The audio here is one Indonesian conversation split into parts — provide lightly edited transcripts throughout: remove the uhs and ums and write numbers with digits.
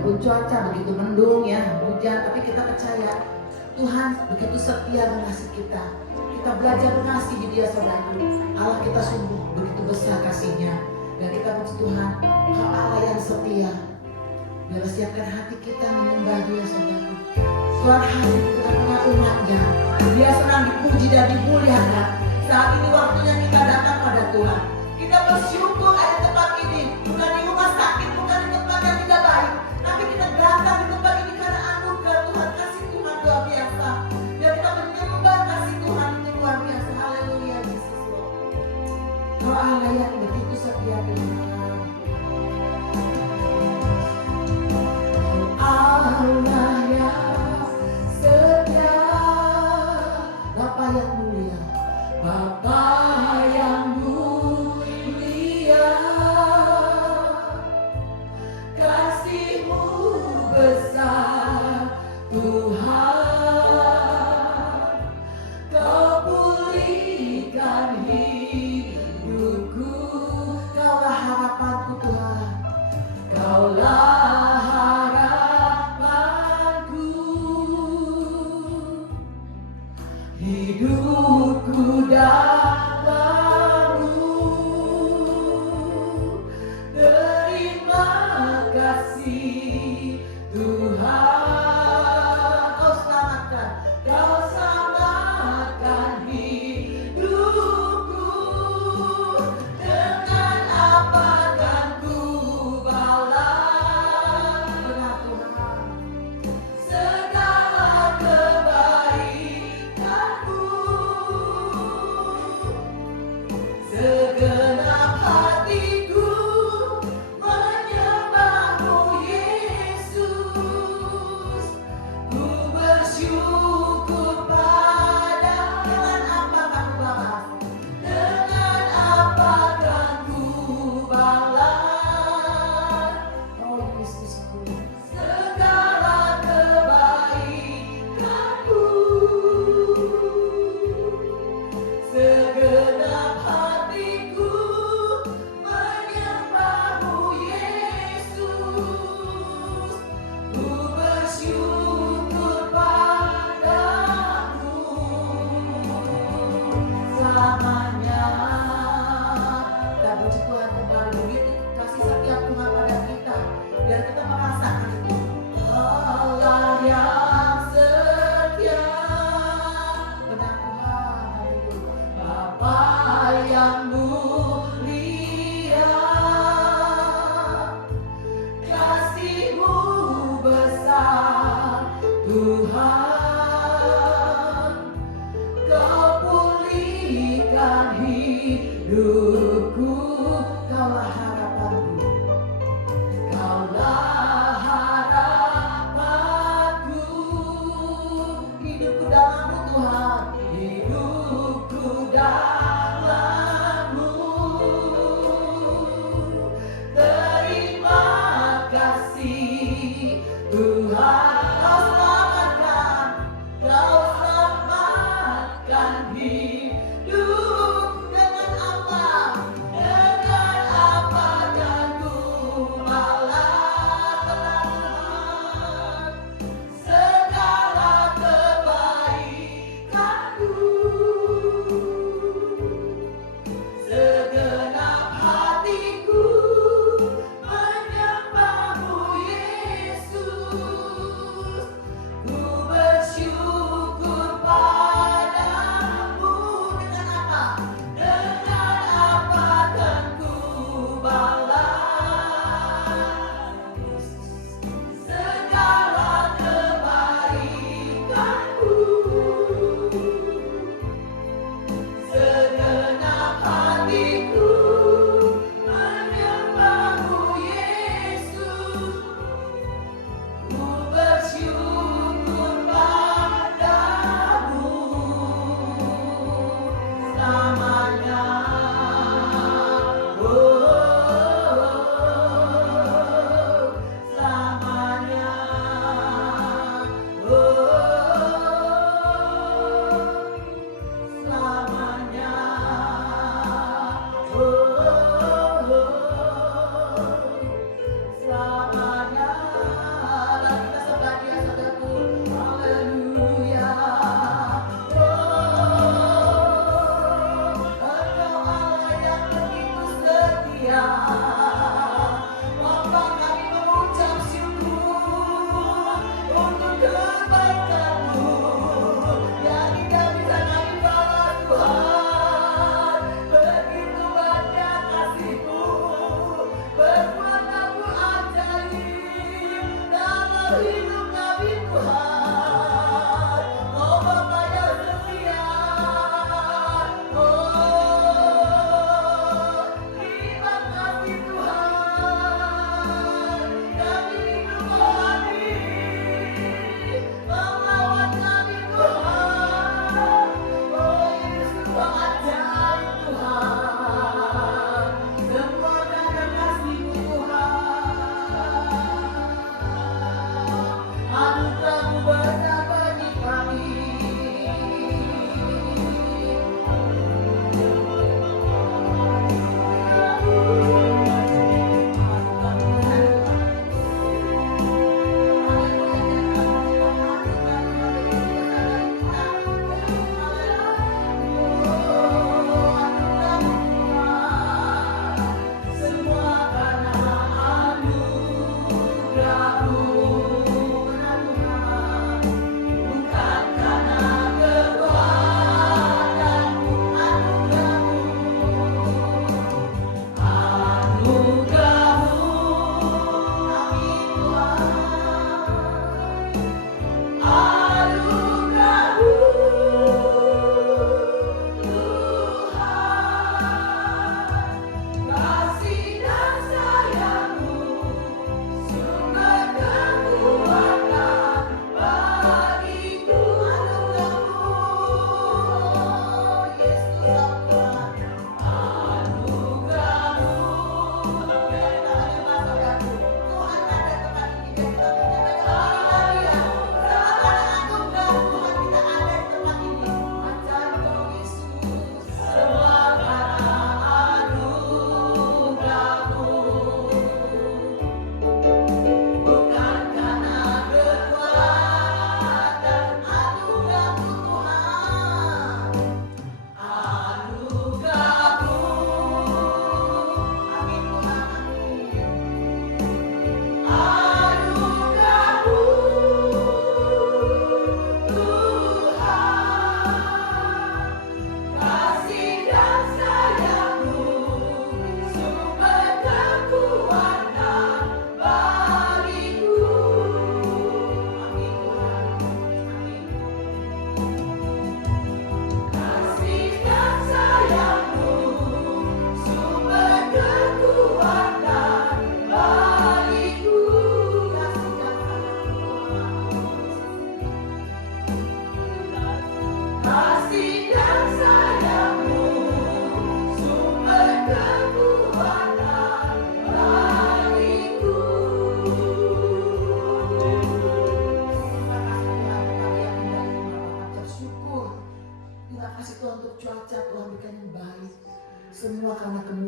Biarpun cuaca begitu mendung ya, hujan, tapi kita percaya Tuhan begitu setia mengasihi kita. Kita belajar mengasihi di Dia, saudara. Allah kita sungguh begitu besar kasih-Nya. Dan kita puji Tuhan, Kau Allah yang setia. Biar siapkan hati kita menyembah Dia, saudara. Tuhan hadir di tengah-tengah umat-Nya. Dia senang dipuji dan dimuliakan. Saat ini waktunya kita datang pada Tuhan. Kita bersyukur ada tempat ini, bukan di rumah sakit, bukan di tempat yang tidak baik, tapi kita datang di tempat ini karena anugerah Tuhan, kasih Tuhan luar biasa. Biar kita menyembah kasih Tuhan itu luar biasa. Haleluya, Yesus Lord. Kau Allah yang begitu setia Tuhan. Allah yang setia, Bapa yang mulia, Bapa yang mulia, kasih-Mu besar Tuhan. Kau pulihkan hidupku, Kaulah harapanku Tuhan, Kaulah harapanku. Hidupku dalam-Mu, terima kasih Tuhan. Kau selamatkan hidupku. Dengan apa kan ku balas, benar Tuhan, segala kebaikan-Mu. Segenap hatiku menyembah-Mu Yesus. Ku bersyukur pada, dengan apa kan ku balas? Dengan apa kan ku balas? Oh Yesusku, segala kebaikan-Mu. Segenap hatiku menyembah-Mu Yesus. Ku bersyukur padamu selamanya. Dan puji Tuhan kembali begitu kasih setia Tuhan pada kita. Biar kita merasakan itu. Allah yang setia, benar Tuhan. Bapa yang mulia, kasih-Mu besar Tuhan. Kau pulihkan hidupku, Kaulah harapanku, Kaulah harapanku. Hidupku dalam-Mu Tuhan, hidupku dalam-Mu. Terima kasih Tuhan. Kau selamatkan hidup. Dengan apa?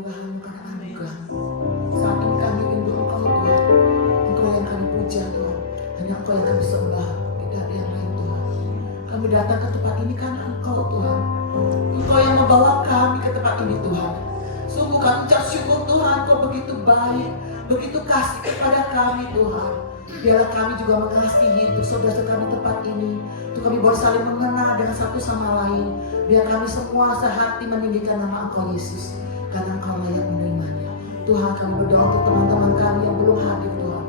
kelurahan-mu, karena anugerah. Saat ini kami rindu Engkau Tuhan. Engkau yang kami puja Tuhan. Hanya Engkau yang kami sembah, tidak ada yang lain Tuhan. Kami datang ke tempat ini karena Engkau Tuhan. Engkau yang membawa kami ke tempat ini Tuhan. Sungguh kami ucap syukur Tuhan, Engkau begitu baik, begitu kasih kepada kami Tuhan. Biarlah kami juga mengasihi untuk saudara-saudara kami tempat ini. Untuk kami boleh saling mengenal dengan satu sama lain. Biar kami semua sehati meninggikan nama Engkau Yesus, karena Engkau layak menerimanya. Tuhan, kami berdoa untuk teman-teman kami yang belum hadir Tuhan.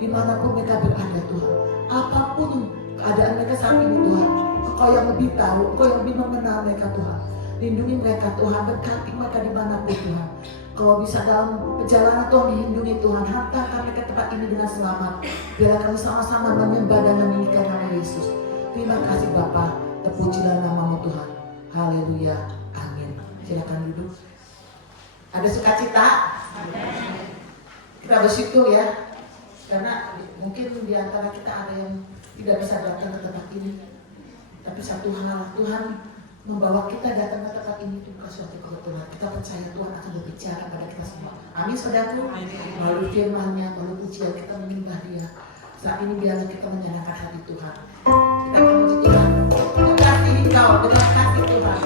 Dimanapun mereka berada Tuhan, apapun keadaan mereka saat ini Tuhan, Engkau yang lebih tahu, Engkau yang lebih mengenal mereka Tuhan. Lindungi mereka Tuhan, berkati mereka dimanapun Tuhan. Kalau bisa dalam perjalanan Tuhan dilindungi Tuhan, hantarkan mereka ke tempat ini dengan selamat. Biarlah kami sama-sama menyembah dan meninggikan nama Yesus. Terima kasih Bapa, terpujilah nama-Mu Tuhan. Haleluya, amin. Silakan duduk. Ada sukacita? Kita bersyukur ya, karena mungkin di antara kita ada yang tidak bisa datang ke tempat ini. Tapi satu hal, Tuhan membawa kita datang ke tempat ini itu bukan suatu kebetulan. Kita percaya Tuhan akan berbicara pada kita semua. Amin saudaraku. Melalui firman-Nya, melalui pujian kita menyembah Dia. Saat ini biarlah kita menyenangkan hati Tuhan. Kita akan memuji Tuhan. Untuk kasih Engkau dengan kasih Tuhan.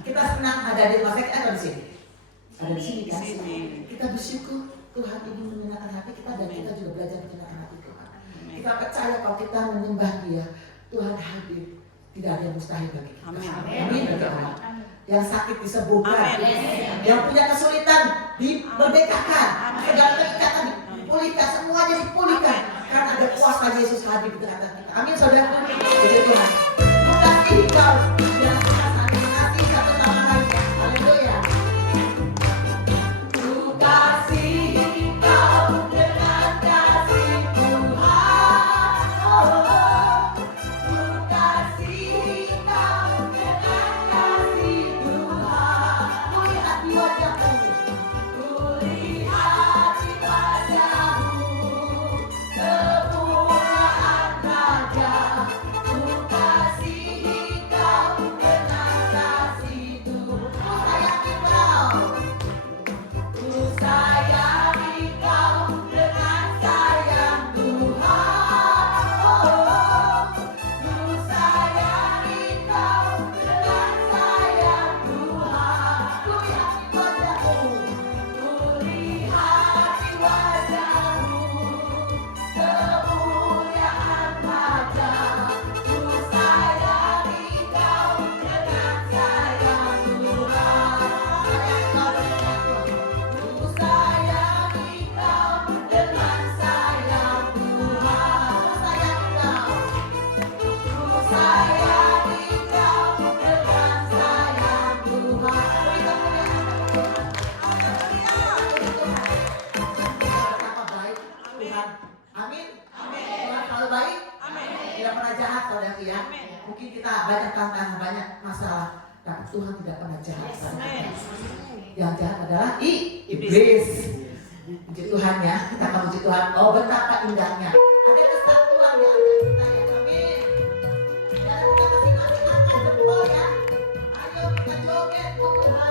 Kita senang ada di rumah sakit, ada di sini. Ada di sini kan? Kita bersyukur Tuhan ini menyenangkan hati kita dan kita juga belajar menyenangkan hati Tuhan. Kita percaya kalau kita menyembah Dia, Tuhan hadir. Tidak ada yang mustahil bagi kita. Amin. Yang sakit disembuhkan, yang punya kesulitan dimerdekakan, segala keikatan dipulihkan, semuanya dipulihkan karena ada kuasa Yesus hadir di tengah-tengah kita. Amin saudara. Puji Tuhan. Kasih Engkau. Mungkin kita banyak tantangan, banyak masalah, tapi Tuhan tidak pernah jahat. Yang jahat adalah iblis. Puji Tuhan ya, kita akan puji Tuhan. Oh betapa indahnya. Ada kesatuan di antara kita ya, amin. Dan kita masing-masing angkat jempol ya. Ayo kita joget untuk Tuhan.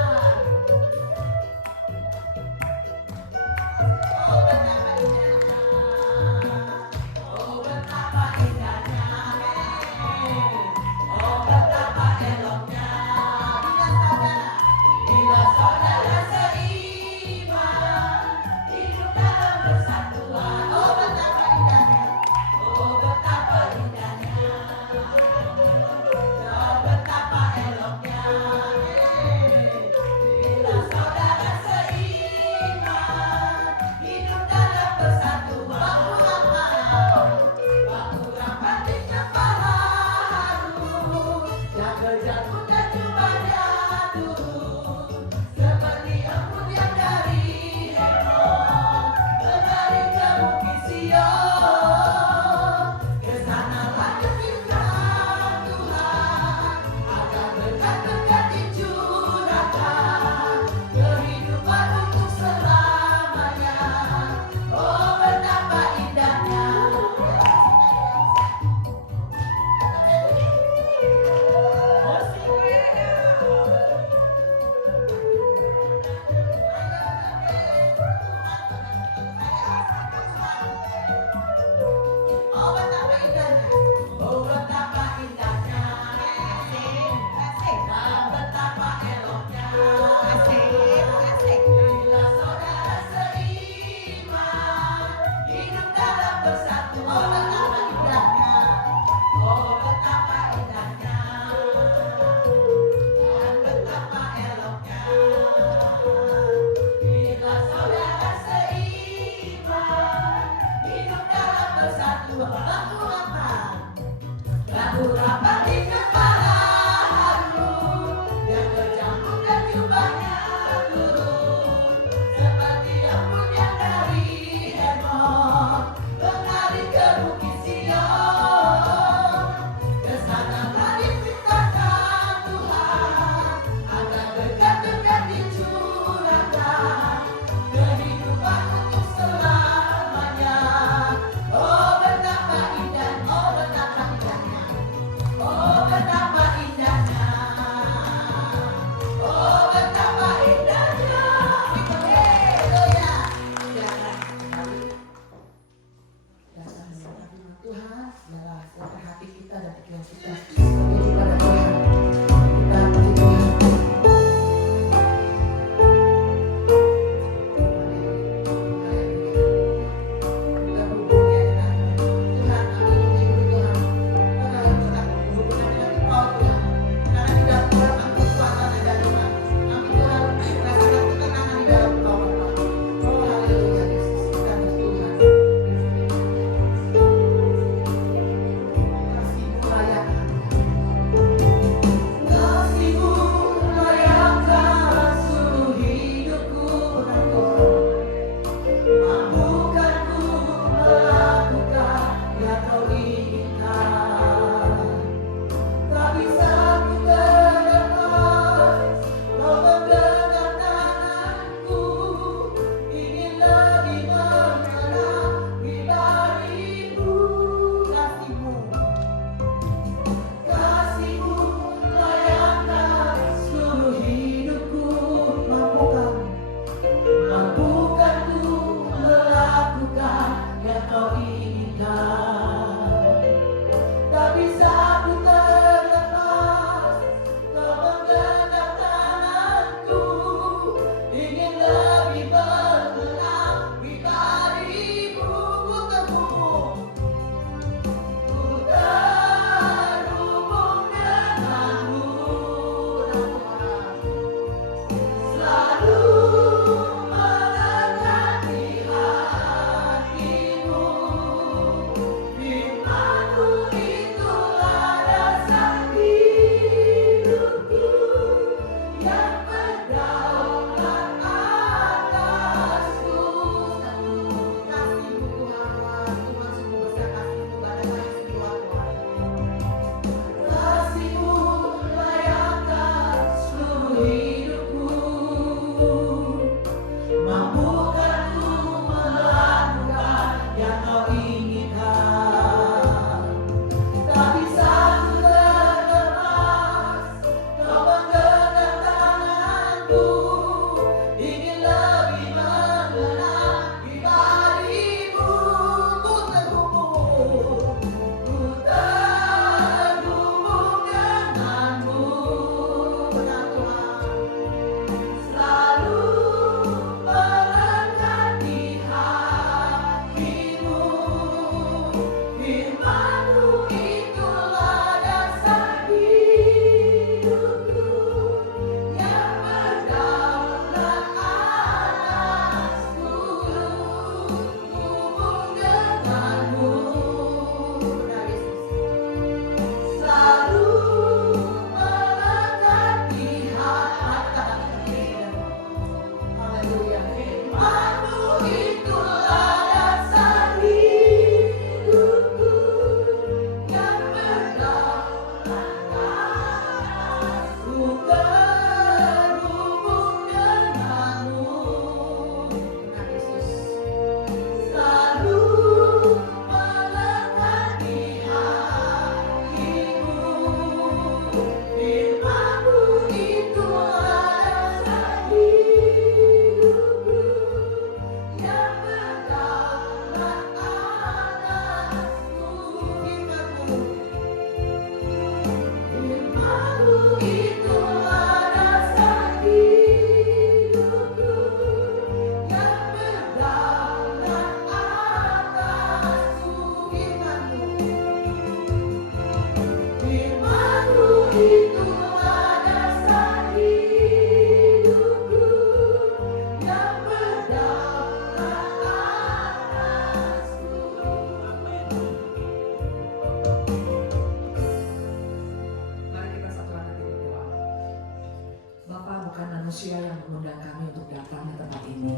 yang mengundang kami untuk datang ke tempat ini.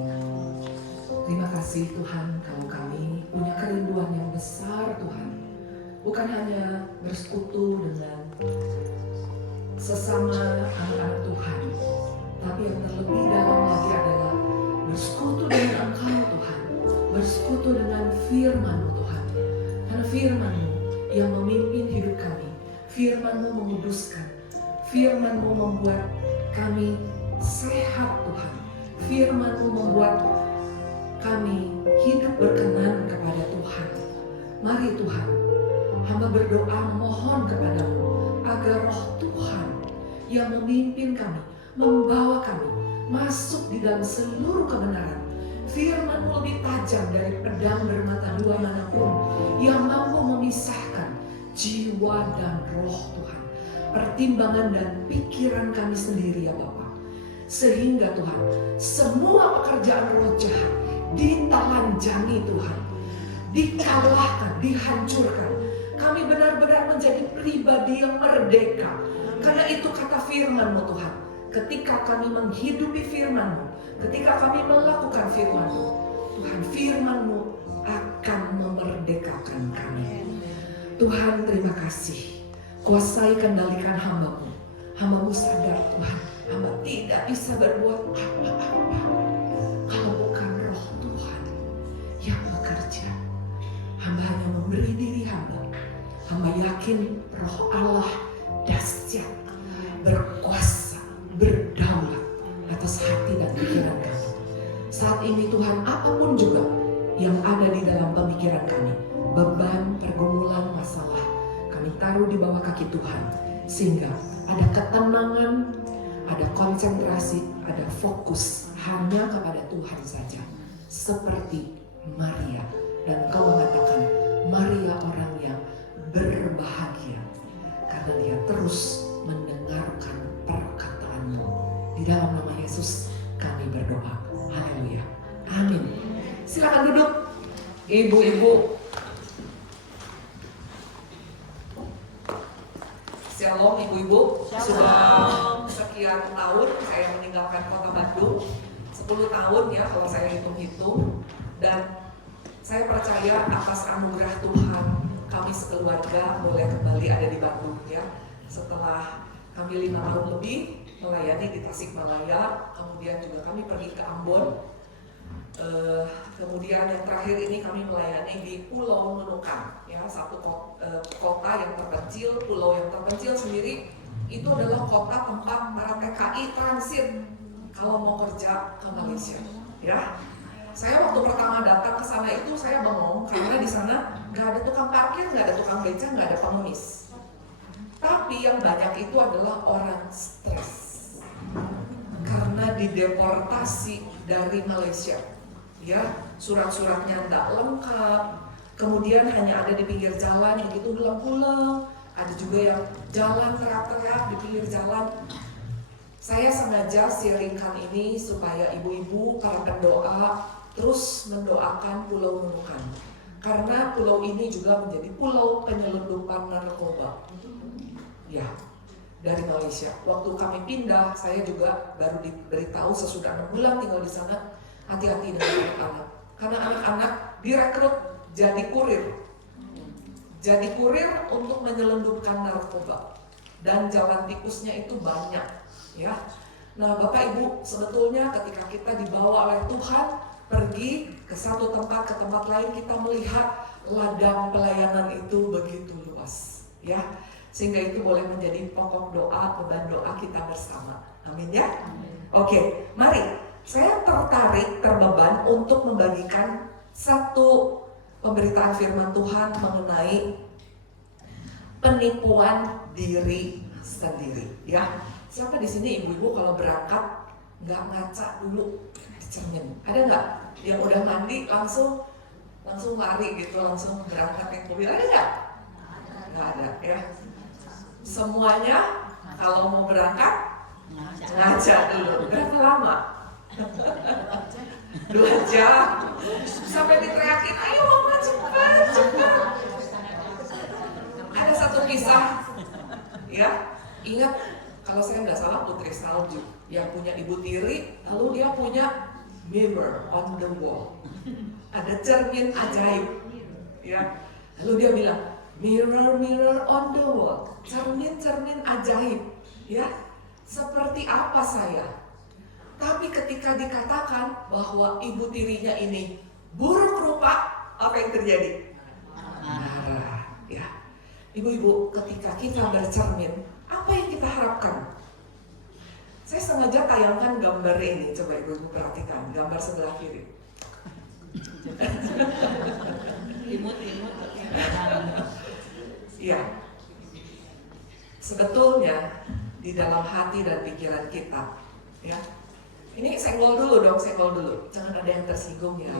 Terima kasih Tuhan kalau kami punya kerinduan yang besar Tuhan. Bukan hanya bersekutu dengan sesama anak-anak Tuhan, tapi yang terlebih dalam lagi adalah bersekutu dengan Engkau Tuhan. Bersekutu dengan firman-Mu Tuhan. Karena firman-Mu yang memimpin hidup kami. Firman-Mu menguduskan. Firman-Mu membuat kami sehat Tuhan. Firman-Mu membuat kami hidup berkenan kepada Tuhan. Mari Tuhan, hamba berdoa mohon kepadamu agar roh Tuhan yang memimpin kami, membawa kami masuk di dalam seluruh kebenaran. Firman-Mu lebih tajam dari pedang bermata dua manapun yang mampu memisahkan jiwa dan roh Tuhan, pertimbangan dan pikiran kami sendiri ya Bapa. Sehingga Tuhan, semua pekerjaan roh jahat ditelanjangi Tuhan, dikalahkan, dihancurkan. Kami benar-benar menjadi pribadi yang merdeka. Karena itu kata firman-Mu Tuhan, ketika kami menghidupi firman-Mu, ketika kami melakukan firman-Mu, Tuhan, firman-Mu akan memerdekakan kami. Tuhan, terima kasih. Kuasai kendalikan hamba-Mu. Hamba-Mu sadar Tuhan, hamba tidak bisa berbuat apa-apa kalau bukan roh Tuhan yang bekerja. Hamba hanya memberi diri hamba. Hamba yakin roh Allah dahsyat, berkuasa, berdaulat atas hati dan pikiran kami. Saat ini Tuhan, apapun juga yang ada di dalam pemikiran kami, beban, pergumulan, masalah, kami taruh di bawah kaki Tuhan. Sehingga ada ketenangan, ada konsentrasi, ada fokus hanya kepada Tuhan saja. Seperti Maria. Dan Kau mengatakan, Maria orang yang berbahagia karena dia terus mendengarkan perkataan-Mu. Di dalam nama Yesus kami berdoa. Haleluya. Amin. Silakan duduk, ibu-ibu. Shalom ibu-ibu. Sudah sekian tahun saya meninggalkan kota Bandung. 10 tahun ya kalau saya hitung-hitung. Dan saya percaya atas anugerah Tuhan kami sekeluarga boleh kembali ada di Bandung ya. Setelah kami 5 tahun lebih melayani di Tasikmalaya, kemudian juga kami pergi ke Ambon. Kemudian yang terakhir ini kami melayani di Pulau Nunukan ya, satu kota yang terpencil. Pulau yang terpencil sendiri itu adalah kota tempat para TKI transit kalau mau kerja ke Malaysia ya. Saya waktu pertama datang ke sana itu saya bengong karena di sana nggak ada tukang parkir, nggak ada tukang beca, nggak ada pengemis. Tapi yang banyak itu adalah orang stres karena dideportasi dari Malaysia. Ya, surat-suratnya nggak lengkap, kemudian hanya ada di pinggir jalan, begitu pulang-pulang. Ada juga yang jalan teriak-teriak di pinggir jalan. Saya sengaja sharingkan ini supaya ibu-ibu, para pendoa terus mendoakan Pulau Nunukan. Karena pulau ini juga menjadi pulau penyelundupan narkoba. Ya, dari Malaysia. Waktu kami pindah, saya juga baru diberitahu sesudah 6 bulan tinggal di sana, hati-hati dengan anak-anak. Karena anak-anak direkrut jadi kurir. Jadi kurir untuk menyelundupkan narkoba. Dan jalan tikusnya itu banyak, ya. Nah, Bapak Ibu, sebetulnya ketika kita dibawa oleh Tuhan pergi ke satu tempat ke tempat lain, kita melihat ladang pelayanan itu begitu luas, ya. Sehingga itu boleh menjadi pokok doa, beban doa kita bersama. Amin ya. Oke, mari. Saya terbeban untuk membagikan satu pemberitaan firman Tuhan mengenai penipuan diri sendiri, ya. Siapa di sini ibu-ibu kalau berangkat nggak ngaca dulu di cermin? Ada nggak yang udah mandi langsung lari gitu, langsung berangkat naik mobil? Ada nggak? Nggak ada, ya. Semuanya kalau mau berangkat ngaca dulu. Berapa lama? 2 jam sampai diteriakin, ayo mama cepat. Ada satu kisah, ya, ingat kalau saya nggak salah Putri Salju, yang punya ibu tiri, lalu dia punya mirror on the wall. Ada cermin ajaib, ya. Lalu dia bilang, mirror, mirror on the wall, cermin-cermin ajaib, ya. Seperti apa saya? Tapi ketika dikatakan bahwa ibu tirinya ini buruk rupa, apa yang terjadi? Marah, ya. Ibu-ibu, ketika kita bercermin, apa yang kita harapkan? Saya sengaja tayangkan gambar ini, coba ibu-ibu perhatikan, gambar sebelah kiri. Iya. Sebetulnya di dalam hati dan pikiran kita, ya. Ini senggol dulu dong, senggol dulu. Jangan ada yang tersinggung ya.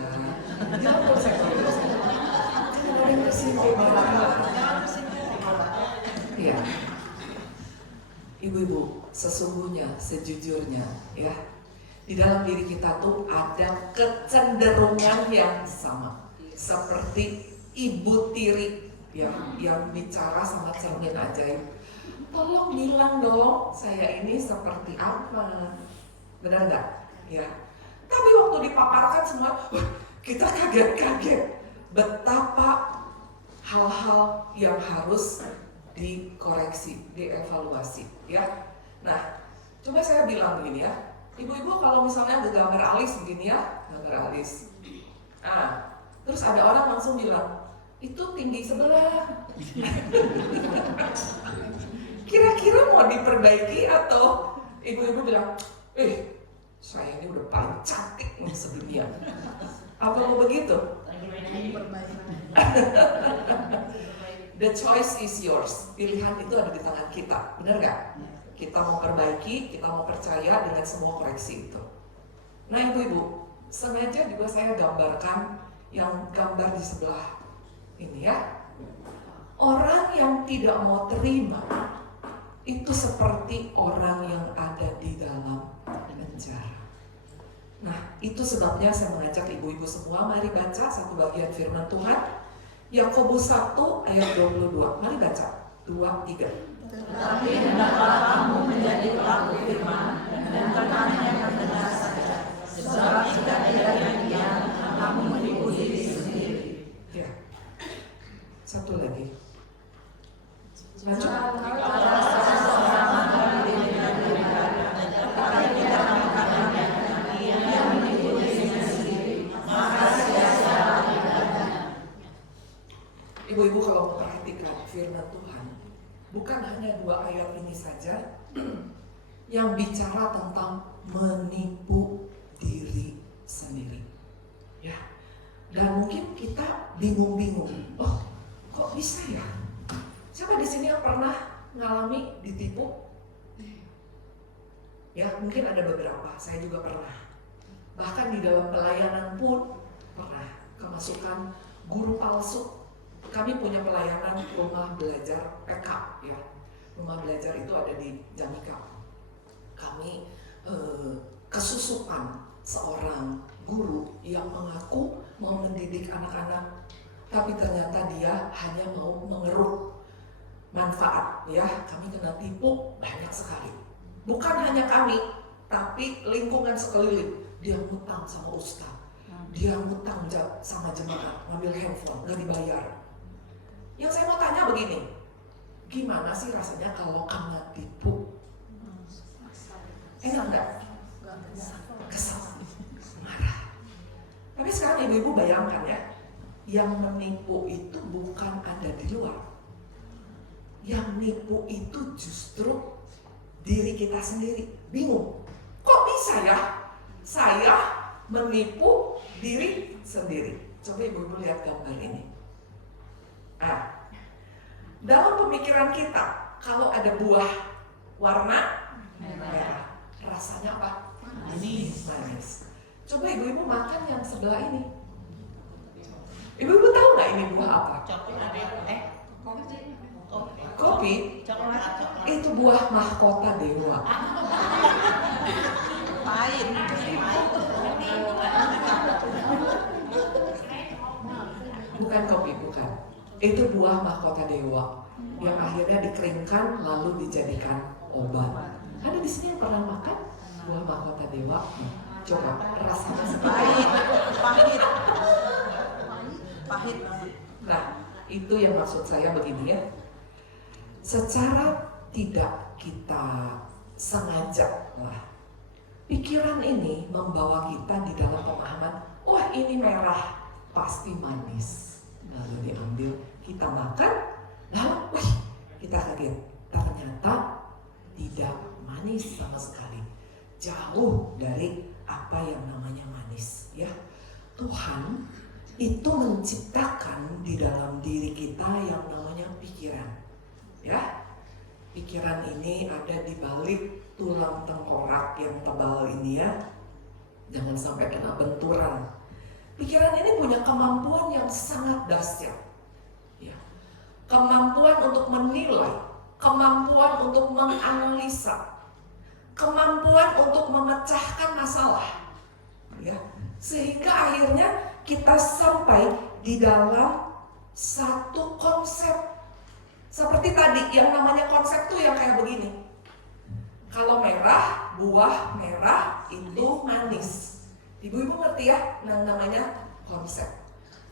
Jangan senggol dulu. Jangan ada yang tersinggung. Iya. Ibu-ibu, sesungguhnya, sejujurnya, ya, di dalam diri kita tuh ada kecenderungan yang sama, seperti ibu tiri, ya, yang bicara sama cermin ajaib. Tolong bilang dong, saya ini seperti apa? Benar nggak? Ya. Tapi waktu dipaparkan semua, kita kaget-kaget betapa hal-hal yang harus dikoreksi, dievaluasi, ya. Nah, coba saya bilang begini ya, ibu-ibu kalau misalnya gambar alis begini ya, gambar alis. Nah, terus ada orang langsung bilang, itu tinggi sebelah. Kira-kira mau diperbaiki atau ibu-ibu bilang, saya ini udah paling cantik nih sedunia. Apa mau begitu? The choice is yours. Pilihan itu ada di tangan kita, benar nggak? Kita mau perbaiki, kita mau percaya dengan semua koreksi itu. Nah ibu-ibu, sengaja juga saya gambarkan yang gambar di sebelah ini ya. Orang yang tidak mau terima itu seperti orang yang ada di dalam penjara. Nah itu sebabnya saya mengajak ibu-ibu semua, mari baca satu bagian firman Tuhan. Yakobus 1 ayat 22. Mari baca. 2, 3. Tetapi hendaklah kamu menjadi pelaku firman dan bukannya mendengar saja. Sebab jika tidak demikian, kamu menipu diri sendiri. Ya. Satu lagi. Lanjut. Ibu-ibu kalau memperhatikan firman Tuhan, bukan hanya 2 ayat ini saja yang bicara tentang menipu diri sendiri. Ya. Dan mungkin kita bingung-bingung. Oh, kok bisa ya? Siapa di sini yang pernah mengalami ditipu? Ya, mungkin ada beberapa. Saya juga pernah. Bahkan di dalam pelayanan pun pernah kemasukan guru palsu. Kami punya pelayanan rumah belajar PK, ya. Rumah belajar itu ada di Jamika. Kami kesusupan seorang guru yang mengaku mau mendidik anak-anak, tapi ternyata dia hanya mau mengeruk manfaat, ya. Kami kena tipu banyak sekali. Bukan hanya kami, tapi lingkungan sekeliling. Dia ngutang sama ustaz, dia ngutang sama jemaat, ngambil handphone, nggak dibayar. Yang saya mau tanya begini, gimana sih rasanya kalau kena tipu? Enak nggak? Kesal, marah. Tapi sekarang ibu-ibu bayangkan ya, yang menipu itu bukan ada di luar. Yang nipu itu justru diri kita sendiri. Bingung, kok bisa ya saya menipu diri sendiri? Coba ibu-ibu lihat gambar ini. Nah, dalam pemikiran kita, kalau ada buah warna merah, rasanya apa? Manis. Coba ibu-ibu makan yang sebelah ini. Ibu-ibu tahu nggak ini buah apa? Kopi. Itu buah mahkota dewa. Bukan kopi, bukan. Itu buah mahkota dewa yang akhirnya dikeringkan lalu dijadikan obat. Ada di sini yang pernah makan buah mahkota dewa. Coba rasanya seperti Pahit, pahit, pahit banget. Nah, itu yang maksud saya begini ya. Secara tidak kita sengaja lah, pikiran ini membawa kita di dalam pemahaman, wah ini merah, pasti manis. Lalu diambil, kita makan, lalu wih, kita kaget. Ternyata tidak manis sama sekali. Jauh dari apa yang namanya manis ya. Tuhan itu menciptakan di dalam diri kita yang namanya pikiran ya. Pikiran ini ada di balik tulang tengkorak yang tebal ini ya. Jangan sampai kena benturan. Pikiran ini punya kemampuan yang sangat dahsyat ya. Kemampuan untuk menilai, kemampuan untuk menganalisa, kemampuan untuk memecahkan masalah ya, sehingga akhirnya kita sampai di dalam satu konsep seperti tadi. Yang namanya konsep tuh yang kayak begini, kalau merah, buah merah itu manis. Ibu-ibu ngerti ya, namanya konsep.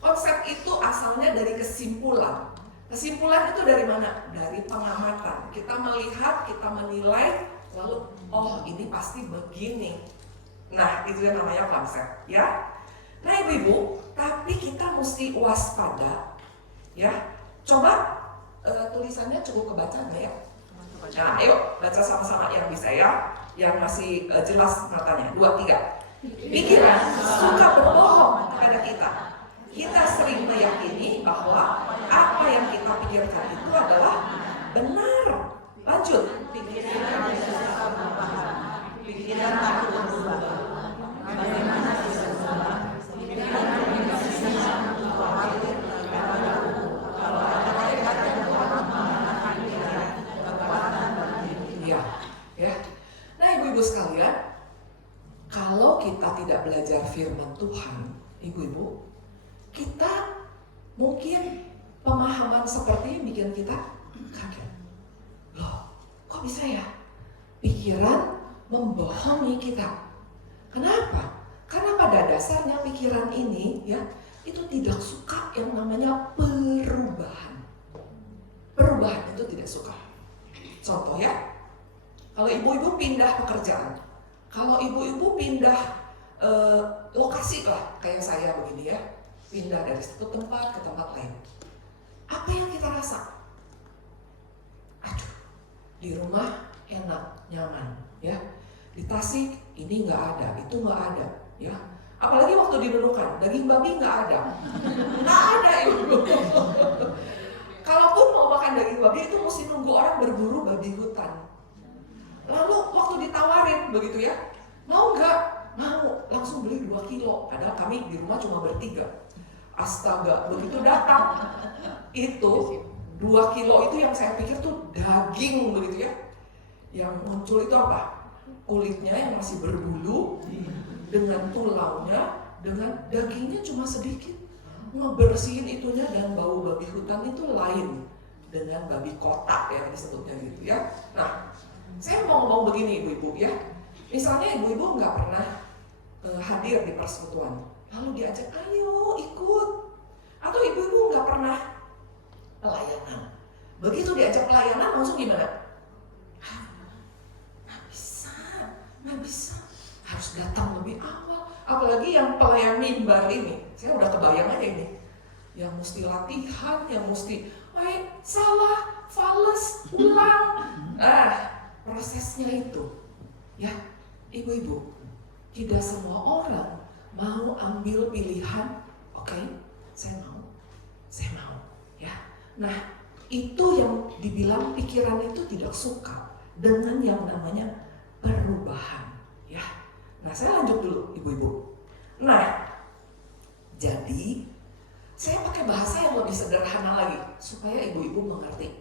Konsep itu asalnya dari kesimpulan. Kesimpulan itu dari mana? Dari pengamatan. Kita melihat, kita menilai, lalu oh ini pasti begini. Nah itu yang namanya konsep ya. Nah ibu-ibu, tapi kita mesti waspada ya. Coba tulisannya cukup kebaca nggak ya? Nah ayo baca sama-sama yang bisa ya, yang masih jelas matanya. 2, 3. Pikiran suka berbohong kepada kita. Kita sering meyakini bahwa apa yang kita pikirkan itu adalah benar. Lanjut. Pikiran suka berubah, pikiran takut berubah. Bagaimana bisa berubah? Pikiran bisa khawatir kepadaku. Kalau ada kata yang orang mengatakan pikiran, kekuatan berdiri. Iya, ya. Nah ibu-ibu sekalian, kalau kita tidak belajar firman Tuhan, ibu-ibu, kita mungkin pemahaman seperti ini bikin kita kaget. Loh, kok bisa ya? Pikiran membohongi kita. Kenapa? Karena pada dasarnya pikiran ini ya, itu tidak suka yang namanya perubahan. Perubahan itu tidak suka. Contoh ya, kalau ibu-ibu pindah pekerjaan, kalau ibu-ibu pindah lokasi lah, kayak saya begini ya, pindah dari satu tempat ke tempat lain, apa yang kita rasa? Aduh, di rumah enak, nyaman ya. Di Tasik ini nggak ada, itu nggak ada ya. Apalagi waktu di Nunukan, daging babi nggak ada, nggak ada ibu. Kalaupun mau makan daging babi itu mesti nunggu orang berburu babi hutan. Lalu waktu ditawarin begitu ya, mau nggak? Mau, langsung beli 2 kilo. Padahal kami di rumah cuma bertiga. Astaga, begitu datang itu 2 kilo itu yang saya pikir tuh daging begitu ya. Yang muncul itu apa? Kulitnya yang masih berbulu, dengan tulangnya, dengan dagingnya cuma sedikit. Ngebersihin itunya, dan bau babi hutan itu lain dengan babi kotak ya disebutnya gitu ya. Nah, saya mau ngomong begini ibu-ibu ya. Misalnya ibu-ibu nggak pernah hadir di persekutuan, lalu diajak ayo ikut. Atau ibu-ibu nggak pernah pelayanan, begitu diajak pelayanan langsung gimana? Nggak bisa, harus datang lebih awal. Apalagi yang pelayan mimbar ini, saya udah kebayang aja ini, yang mesti latihan, yang mesti salah, fales, ulang. Prosesnya itu ya ibu-ibu, tidak semua orang mau ambil pilihan, oke, saya mau ya. Nah itu yang dibilang pikiran itu tidak suka dengan yang namanya perubahan ya. Nah saya lanjut dulu ibu-ibu. Nah jadi saya pakai bahasa yang lebih sederhana lagi supaya ibu-ibu mengerti.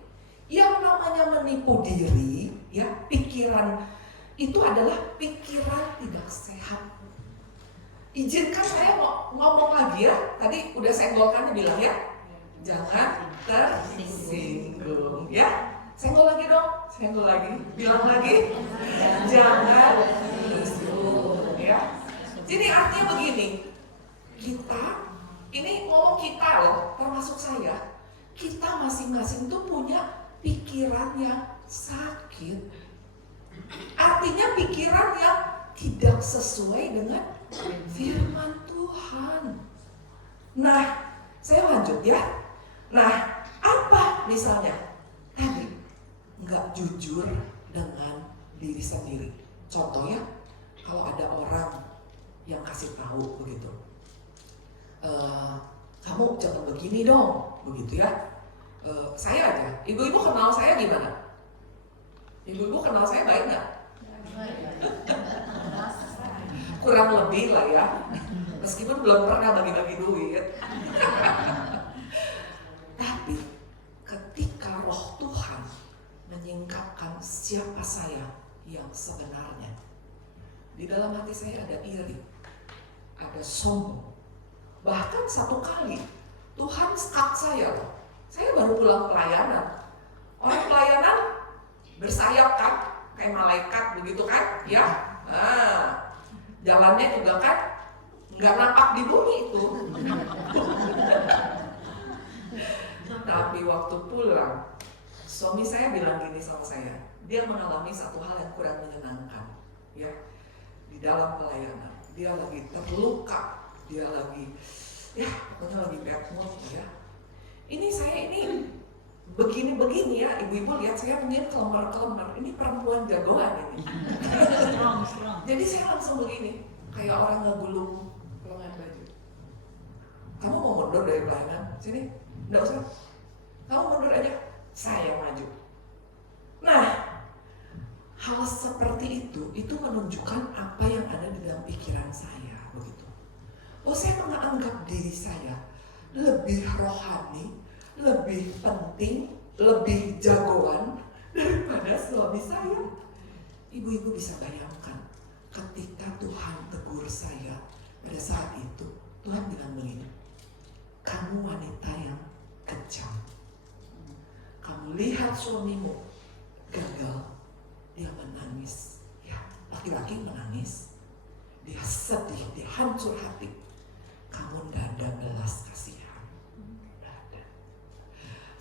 Yang namanya menipu diri ya, pikiran itu adalah pikiran tidak sehat. Izinkan saya ngomong lagi ya. Tadi udah saya golkan bilang ya, jangan tersinggung ya. Senggol lagi dong, senggol lagi, bilang lagi, jangan ya. Jadi artinya begini, kita, ini ngomong kita loh, termasuk saya, kita masing-masing tuh punya pikiran yang sakit. Artinya pikiran yang tidak sesuai dengan firman Tuhan. Nah, saya lanjut ya. Nah, apa misalnya? Tadi, nggak jujur dengan diri sendiri. Contohnya, kalau ada orang yang kasih tahu begitu, kamu jangan begini dong, begitu ya. Saya aja, ibu-ibu kenal saya gimana? Ibu-ibu kenal saya baik nggak? Kurang lebih lah ya, meskipun belum pernah bagi-bagi duit. Tapi ketika Roh Tuhan menyingkapkan siapa saya yang sebenarnya, di dalam hati saya ada iri, ada sombong. Bahkan satu kali Tuhan skak saya. Saya baru pulang pelayanan. Orang pelayanan bersayap kan, kayak malaikat begitu kan, ya. Nah, jalannya juga kan nggak napak di bumi itu. Tapi waktu pulang, suami saya bilang gini sama saya, dia mengalami satu hal yang kurang menyenangkan, ya, di dalam pelayanan. Dia lagi terluka, dia lagi, ya, pokoknya lagi bad mood, ya. Ini saya ini begini-begini ya, ibu-ibu lihat saya mungkin kelemar-kelemar. Ini perempuan jagoan ini. Strong. Jadi saya langsung begini, kayak orang ngegulung lengan baju. Kamu mau mundur dari pelayanan? Sini, enggak usah. Kamu mundur aja, saya maju. Nah, hal seperti itu menunjukkan apa yang ada di dalam pikiran saya, begitu. Oh, saya menganggap diri saya lebih rohani, lebih penting, lebih jagoan daripada suami saya. Ibu-ibu bisa bayangkan, ketika Tuhan tegur saya pada saat itu, Tuhan bilang begini, kamu wanita yang kejam. Kamu lihat suamimu gagal, dia menangis. Ya, laki-laki menangis. Dia sedih, dia hancur hati. Kamu gak ada belas kasihan. Gak ada.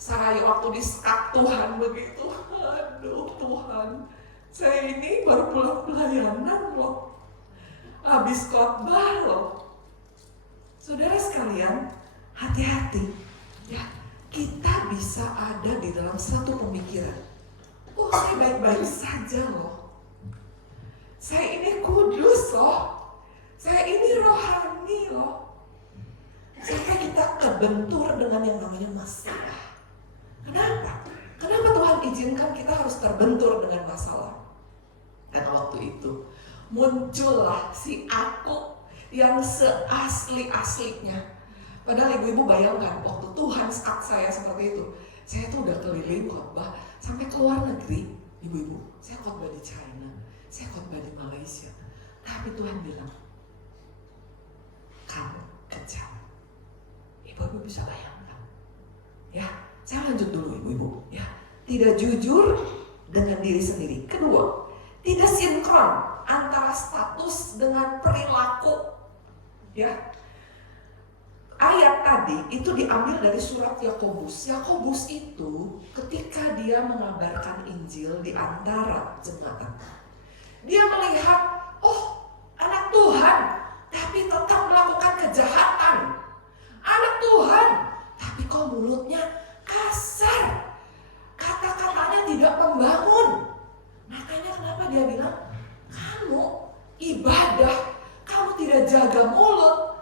Saya waktu disekap Tuhan begitu, aduh Tuhan, saya ini baru pulang pelayanan loh, habis khotbah loh. Saudara sekalian, hati-hati ya, kita bisa ada di dalam satu pemikiran, oh saya baik-baik saja loh, saya ini kudus loh, saya ini rohani loh. Sampai kita kebentur dengan yang namanya masalah. Kenapa? Kenapa Tuhan izinkan kita harus terbentur dengan masalah? Karena waktu itu muncullah si aku yang seasli-aslinya. Padahal ibu-ibu bayangkan, waktu Tuhan skak saya seperti itu, saya tuh udah keliling khotbah sampai ke luar negeri. Ibu-ibu, saya khotbah di China, saya khotbah di Malaysia. Tapi Tuhan bilang, kamu kejam. Ibu-ibu bisa bayangkan, ya. Saya lanjut dulu ibu-ibu, ya. Tidak jujur dengan diri sendiri. Kedua, tidak sinkron antara status dengan perilaku, ya. Ayat tadi itu diambil dari surat Yakobus. Yakobus itu ketika dia mengabarkan Injil di antara jemaat, dia melihat, oh anak Tuhan, tapi tetap melakukan kejahatan. Anak Tuhan, tapi kok mulutnya kasar, kata-katanya tidak membangun. Makanya kenapa dia bilang, kamu ibadah, kamu tidak jaga mulut,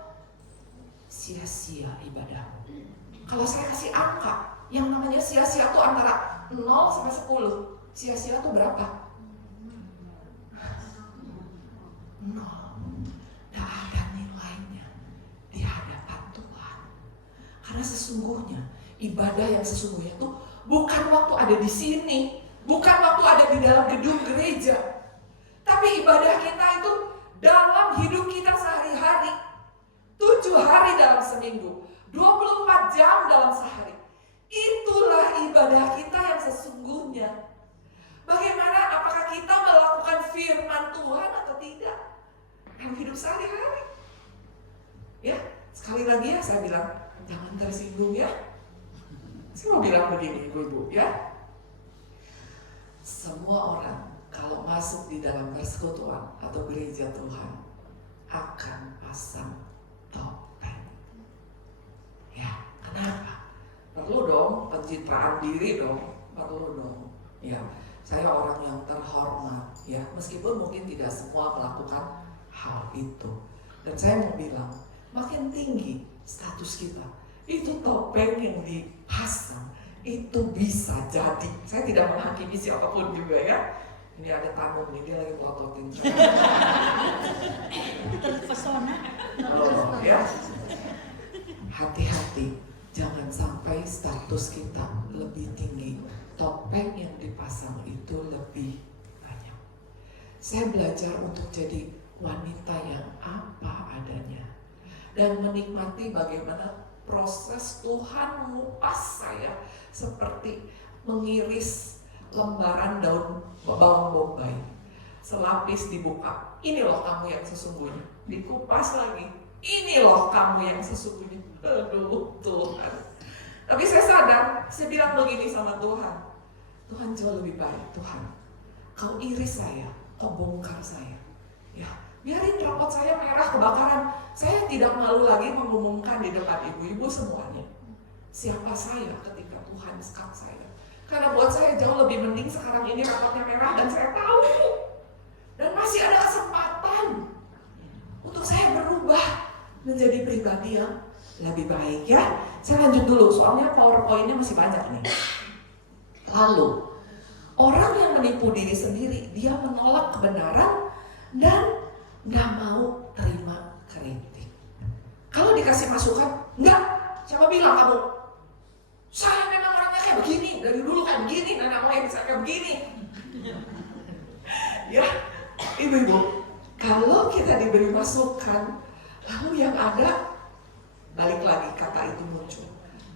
sia-sia ibadahmu. Kalau saya kasih angka, yang namanya sia-sia itu antara 0 sampai 10. Sia-sia itu berapa? 0. Tidak ada nilainya di hadapan Tuhan. Karena sesungguhnya ibadah yang sesungguhnya itu bukan waktu ada di sini, bukan waktu ada di dalam gedung gereja, tapi ibadah kita itu dalam hidup kita sehari-hari, 7 hari dalam seminggu, 24 jam dalam sehari. Itulah ibadah kita yang sesungguhnya. Bagaimana, apakah kita melakukan firman Tuhan atau tidak? dalam hidup sehari-hari. Ya, sekali lagi ya saya bilang, jangan tersinggung ya. Saya mau bilang begini ibu-ibu ya. Semua orang kalau masuk di dalam persekutuan atau gereja Tuhan akan pasang topeng. Ya, kenapa? Perlu dong pencitraan diri dong, perlu dong. Ya, saya orang yang terhormat ya, meskipun mungkin tidak semua melakukan hal itu. Dan saya mau bilang, makin tinggi status kita, itu topeng yang dipasang itu bisa jadi. Saya tidak menghakimi siapapun juga ya. Ini ada tamu nih, dia lagi melototin. Terpesona. Oh, ya. Hati-hati, jangan sampai status kita lebih tinggi, topeng yang dipasang itu lebih banyak. Saya belajar untuk jadi wanita yang apa adanya dan menikmati bagaimana proses Tuhan mengupas saya seperti mengiris lembaran daun bawang bombay. Selapis dibuka, ini loh kamu yang sesungguhnya. Dikupas lagi, ini loh kamu yang sesungguhnya. Aduh Tuhan. Tapi saya sadar, saya bilang begini sama Tuhan. Tuhan jauh lebih baik, Tuhan. Kau iris saya, kau bongkar saya. Ya, biarin rapot saya merah kebakaran. Saya tidak malu lagi mengumumkan di depan ibu-ibu semuanya. Siapa saya ketika Tuhan sekap saya. Karena buat saya jauh lebih mending sekarang ini rapotnya merah dan saya tahu. Dan masih ada kesempatan untuk saya berubah menjadi pribadi yang lebih baik ya. Saya lanjut dulu, soalnya PowerPoint-nya masih banyak nih. Lalu, orang yang menipu diri sendiri, dia menolak kebenaran dan gak mau terima kritik. Kalau dikasih masukan, enggak. Siapa bilang kamu? Saya memang orangnya kayak begini, dari dulu kayak begini, nenek moyang bisa kayak begini. Ya, ibu-ibu, kalau kita diberi masukan, lalu yang ada, balik lagi kata itu muncul,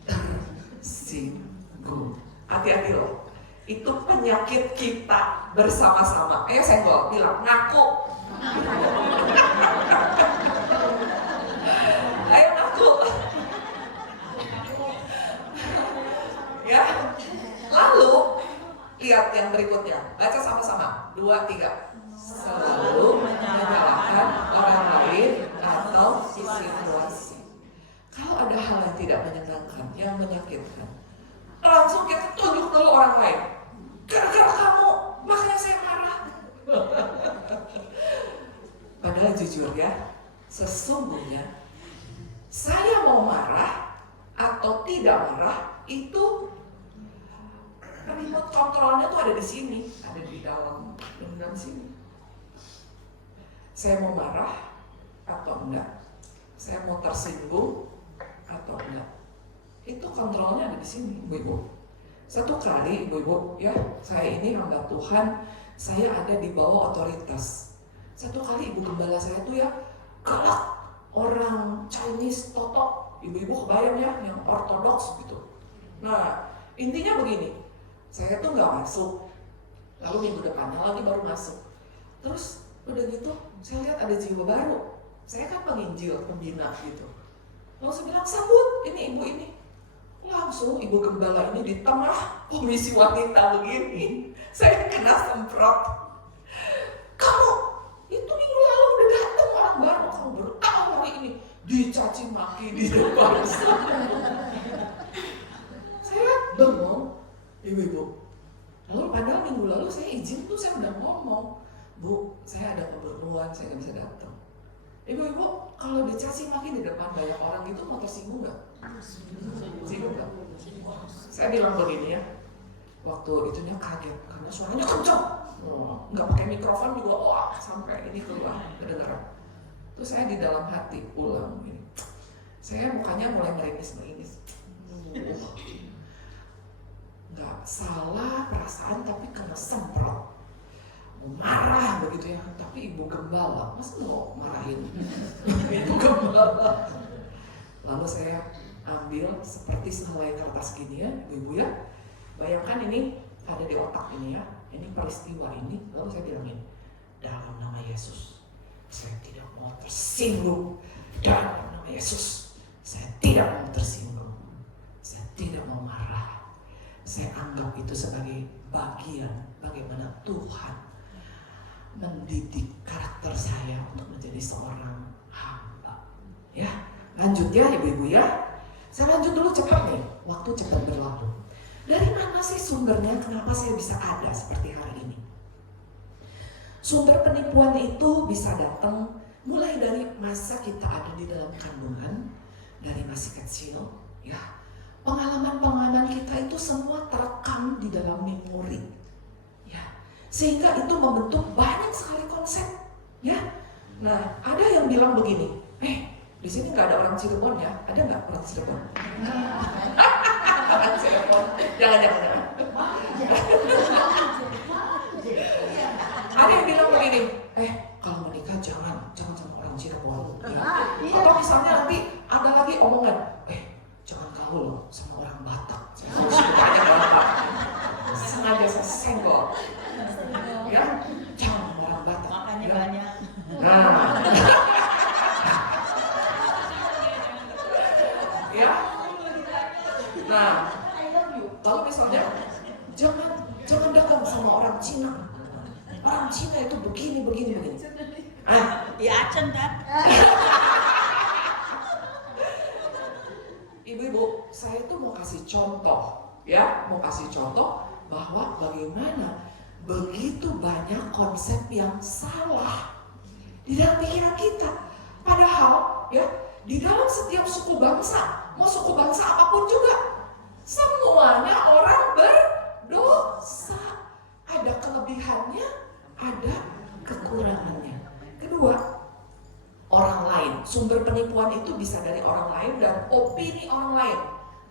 tersinggung. Hati-hati loh, itu penyakit kita bersama-sama. Ayo senggol, bilang, ngaku. Ayo ngaku. Ya, lalu lihat yang berikutnya, baca sama-sama, 2, 3. Selalu menyalahkan orang lain atau situasi. Kalau ada hal yang tidak menyenangkan, yang menyakitkan, langsung kita tunjuk dulu orang lain. Gara-gara kamu, makanya saya marah. Padahal jujur ya, sesungguhnya saya mau marah atau tidak marah itu remote kontrolnya tuh ada di sini, ada di dalam sini. Saya mau marah atau enggak, saya mau tersinggung atau enggak, itu kontrolnya ada di sini, ibu-ibu. Satu kali, ibu-ibu, ya, saya ini hamba Tuhan, saya ada di bawah otoritas. Satu kali ibu gembala saya tuh ya galak, orang Chinese totok, ibu-ibu kebayang ya, yang ortodoks gitu. Nah, intinya begini, saya tuh nggak masuk, lalu minggu depannya lagi baru masuk. Terus udah gitu, saya lihat ada jiwa baru. Saya kan penginjil, pembina gitu. Lalu saya bilang, sambut, ini ibu ini. Langsung ibu gembala ini di tengah komisi wanita begini, saya kena semprot. Kamu, itu minggu lalu udah datang orang baru, kamu baru tahu hari ini. Dicaci maki di depan saya. Saya bengong, ibu-ibu. Lalu padahal minggu lalu saya izin tuh, saya udah ngomong, Bu, saya ada keperluan, saya nggak bisa datang. Ibu-ibu, kalau dicaci maki di depan banyak orang gitu mau tersinggung nggak? Singgung nggak? Saya bilang begini ya, waktu itunya kaget karena suaranya kencang, nggak pakai mikrofon juga, wah sampai ini keluar kedengaran. Terus saya di dalam hati ulang ini, saya mukanya mulai meringis. Nggak salah perasaan tapi kena semprot. Marah begitu ya, tapi ibu gembala, masa mau marahin ibu gembala? Lalu saya ambil seperti sehelai kertas gini ya, ibu ya. Bayangkan ini ada di otak ini ya, ini peristiwa ini. Lalu saya bilangin, dalam nama Yesus, Saya tidak mau tersinggung dalam nama Yesus. Saya tidak mau tersinggung. Saya tidak mau marah. Saya anggap itu sebagai bagian bagaimana Tuhan mendidik karakter saya untuk menjadi seorang hamba. Ya, lanjut ya ibu-ibu ya. Saya lanjut dulu cepat nih, waktu cepat berlalu. Dari mana sih sumbernya? Kenapa saya bisa ada seperti hari ini? Sumber penipuan itu bisa datang mulai dari masa kita ada di dalam kandungan, dari masih kecil, ya. Pengalaman-pengalaman kita itu semua terekam di dalam memori, ya. Sehingga itu membentuk banyak sekali konsep, ya. Nah, ada yang bilang begini, di sini nggak ada orang Cirebon ya? Ada nggak orang Cirebon? Orang Cirebon, jangan. Ada yang bilang begini, kalau menikah jangan sama orang Cirebon. Ya. Atau misalnya nanti ada lagi omongan, jangan gaul sama orang Batak. Banyak orang Batak. Sengaja saya senggol. Ya, jangan sama orang Batak. Makanya ya. banyak. Nah. Ya. Nah, lalu misalnya jangan dagang sama orang Cina. Orang Cina itu begini. Ya acen kan? Ibu-ibu, saya itu mau kasih contoh, ya, bahwa bagaimana begitu banyak konsep yang salah di dalam pikiran kita. Padahal, ya, di dalam setiap suku bangsa, mau suku bangsa apapun juga, semuanya orang berdosa. Ada kelebihannya, ada kekurangannya. Kedua, orang lain. Sumber penipuan itu bisa dari orang lain dan opini orang lain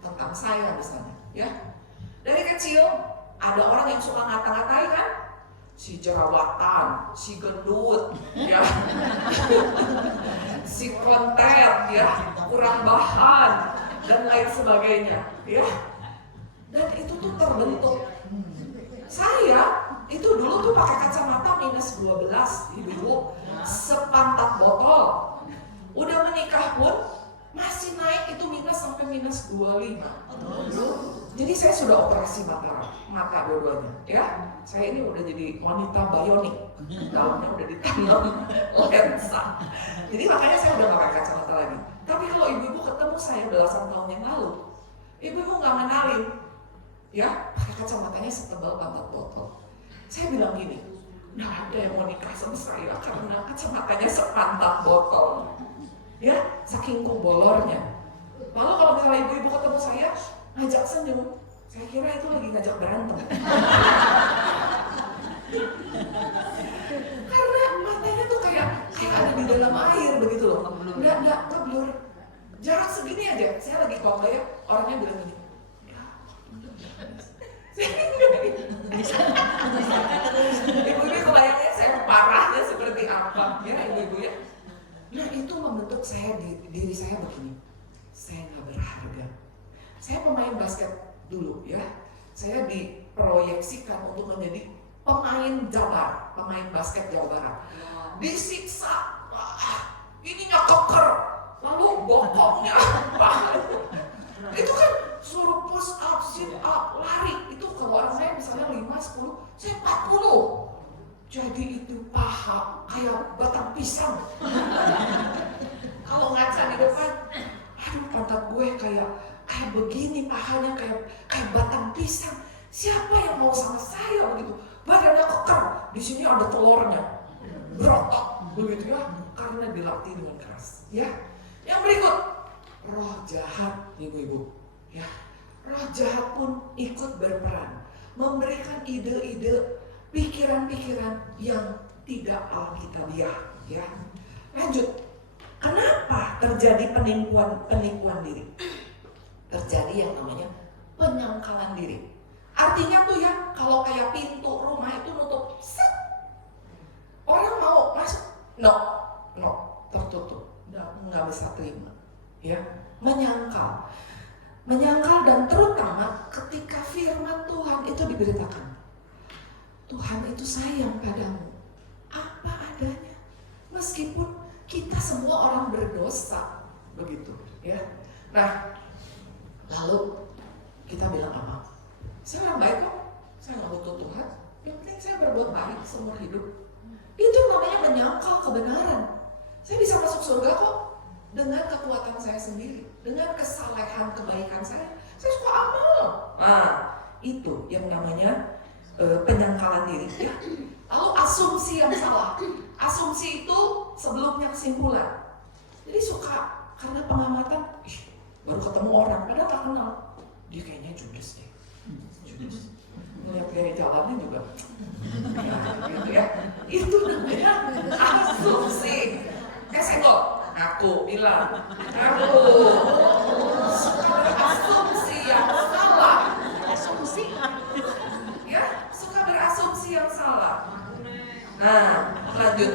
tentang saya misalnya, ya. Dari kecil ada orang yang suka ngata-ngatai kan, si jerawatan, si gendut, ya, si kontet, ya, kurang bahan dan lain sebagainya, ya. Dan itu tuh terbentuk. Saya itu dulu tuh pakai kacamata minus 12, ibu, sepantat botol. Udah menikah pun masih naik itu minus sampai minus 25. Jadi saya sudah operasi mata dua-duanya, ya. Saya ini udah jadi wanita bionik, dalamnya udah ditanam lensa. Jadi makanya saya udah gak pakai kacamata lagi. Tapi kalau ibu-ibu ketemu saya belasan tahun yang lalu, ibu-ibu nggak kenalin, ya, pakai kacamatanya setebal pantat botol. Saya bilang gini, nggak ada yang mau nikah sama saya karena kacamatanya sepantat botol, ya, saking kubolornya. Lalu kalau misalnya ibu-ibu ketemu saya ngajak senyum, saya kira itu lagi ngajak berantem. Karena matanya tuh kayak ada di dalam air begitu loh, nggak ngeblur. Jarak segini aja, saya lagi kalau ya orangnya bilang gini. Ibu-ibu kebayangnya saya parahnya seperti apa, ya ibu-ibu ya. Nah itu membentuk saya diri saya begini. Saya nggak berharga. Saya pemain basket dulu ya. Saya diproyeksikan untuk menjadi pemain basket Jawa Barat. Disiksa, ininya keker, lalu bokongnya. Itu kan suruh push up, sit up, lari. Itu kalau orang saya misalnya 5, 10, saya 40. Jadi itu paha kayak batang pisang. Kalau ngaca di depan, aduh pantat gue kayak begini, pahanya kayak batang pisang. Siapa yang mau sama saya begitu? Badannya keker, di sini ada telurnya, berotot begitu ya, karena dilatih dengan keras. Ya, yang berikut, roh jahat, ibu-ibu. Ya, roh jahat pun ikut berperan, memberikan ide-ide, pikiran-pikiran yang tidak alkitabiah. Ya, lanjut. Kenapa terjadi penipuan diri? Terjadi yang namanya penyangkalan diri. Artinya tuh ya, kalau kayak pintu rumah itu nutup, set. Orang mau masuk, no, tertutup, nggak bisa terima. Ya, menyangkal dan terutama ketika firman Tuhan itu diberitakan. Tuhan itu sayang padamu, apa adanya, meskipun kita semua orang berdosa, begitu ya. Nah, lalu kita bilang apa? Saya orang baik kok, saya nggak butuh Tuhan. Yang penting saya berbuat baik seumur hidup. Itu namanya menyangkal kebenaran. Saya bisa masuk surga kok dengan kekuatan saya sendiri, dengan kesalehan kebaikan saya. Saya suka amal. Nah, itu yang namanya penyangkalan diri ya. Lalu asumsi yang salah. Asumsi itu sebelumnya kesimpulan. Jadi suka karena pengamatan, baru ketemu orang, padahal tak kenal. Dia kayaknya judes deh. Judes. Melihat gaya jalannya juga. Ya, gitu ya. Itu namanya asumsi. Senggol. Aku bilang, aku suka berasumsi yang salah. Asumsi. Ya, suka berasumsi yang salah. Nah, lanjut.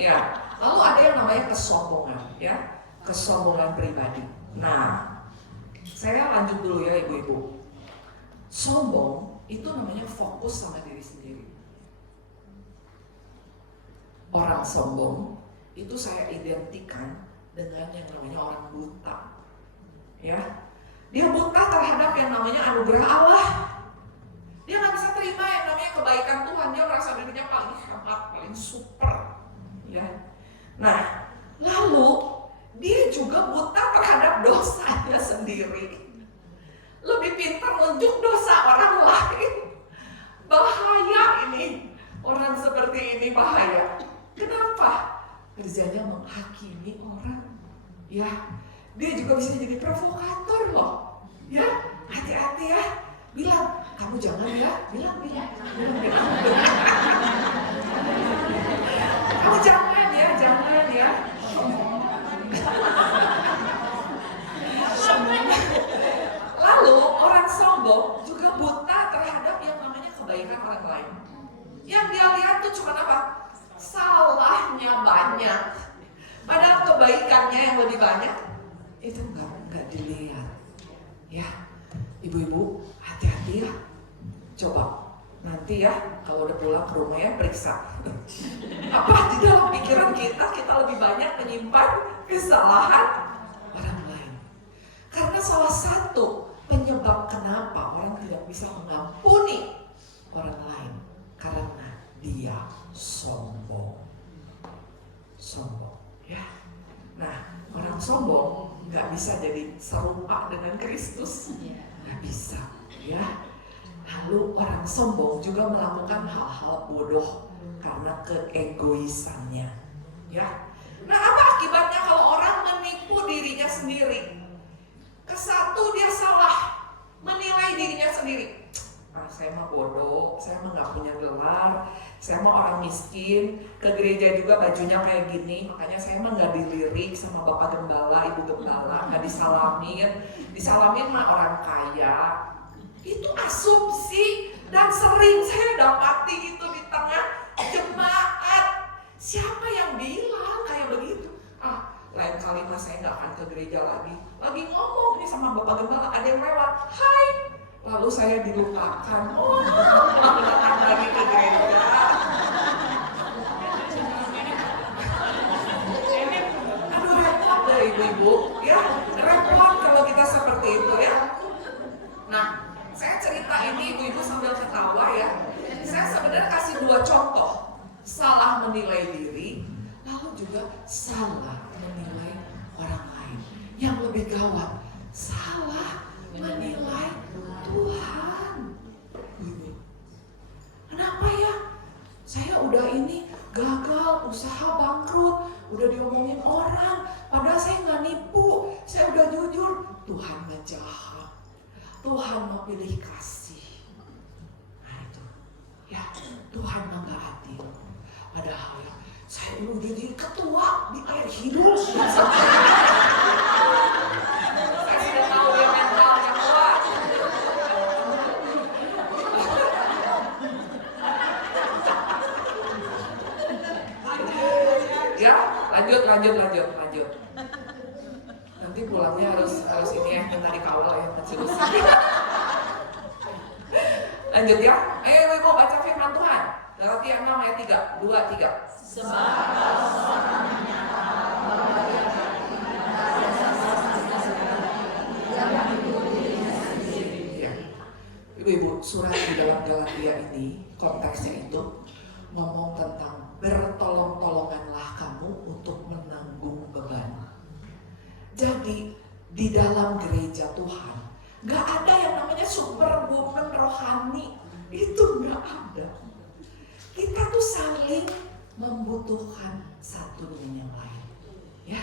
Ya, lalu ada yang namanya kesombongan, ya, kesombongan pribadi. Nah, saya lanjut dulu ya ibu-ibu. Sombong itu namanya fokus sama diri sendiri. Orang sombong itu saya identikan dengan yang namanya orang buta, ya. Dia buta terhadap yang namanya anugerah Allah. Dia nggak bisa terima yang namanya kebaikan Tuhan. Dia merasa dirinya paling hebat, paling super, ya. Nah, lalu dia juga buta terhadap dosanya sendiri. Lebih pintar nunjuk dosa orang lain. Bahaya ini. Orang seperti ini bahaya. Kenapa? Kerjanya menghakimi orang. Ya, dia juga bisa jadi provokator loh. Ya, hati-hati ya. Bilang, kamu jangan ya. Bilang. Kamu jangan ya. Lalu orang sombong juga buta terhadap yang namanya kebaikan orang lain. Yang dia lihat tuh cuma apa? Salahnya banyak. Padahal kebaikannya yang lebih banyak itu nggak dilihat. Ya, ibu-ibu hati-hati ya. Coba nanti ya kalau udah pulang ke rumah ya periksa. Apa di dalam pikiran kita lebih banyak menyimpan kesalahan orang lain. Karena salah satu penyebab kenapa orang tidak bisa mengampuni orang lain karena dia sombong, ya. Nah, orang sombong nggak bisa jadi serupa dengan Kristus, nggak bisa, ya. Lalu orang sombong juga melakukan hal-hal bodoh karena keegoisannya, ya. Nah, apa akibatnya kalau orang menipu dirinya sendiri? Kesatu dia salah menilai dirinya sendiri. Saya mah bodoh, saya mah nggak punya gelar, saya mah orang miskin, ke gereja juga bajunya kayak gini, makanya saya mah nggak dilirik sama bapak gembala, ibu gembala, nggak disalamin mah orang kaya. Itu asumsi dan sering saya dapati itu di tengah jemaat. Siapa yang bilang kayak begitu? Lain kali mah saya nggak akan ke gereja lagi. Lagi ngomong nih sama bapak gembala, ada yang lewat, hai. Lalu saya dilupakan. Lalu datang lagi ke gereja. Aduh, repot deh ibu-ibu, ya. Repot kalau kita seperti itu ya. Nah, saya cerita ini ibu-ibu sambil ketawa ya. Saya sebenarnya kasih 2 contoh. Salah menilai diri, lalu juga salah menilai orang lain. Yang lebih gawat, salah menilai Tuhan. Kenapa ya? Saya udah ini gagal, usaha bangkrut, udah diomongin orang, padahal saya nggak nipu, saya udah jujur. Tuhan nggak jahat, Tuhan mau pilih kasih. Nah itu, ya Tuhan mah nggak adil. Padahal ya, saya udah jadi ketua di air hidup. Saya sudah tahu ya mental yang kuat. Ya, lanjut. Nanti pulangnya harus ini ya, minta dikawal ya, kecil. Lanjut ya. Ayo ibu baca firman Tuhan. Galatia 6 ayat 3. 2, 3. Sebab kalau seorang menyatakan bahwa dia Ibu-ibu, surat di dalam Galatia ini konteksnya itu ngomong tentang bertolong-tolonganlah kamu untuk menanggung beban. Jadi di dalam gereja Tuhan gak ada yang namanya superwoman rohani, itu gak ada. Kita tuh saling membutuhkan satu dengan yang lain, ya.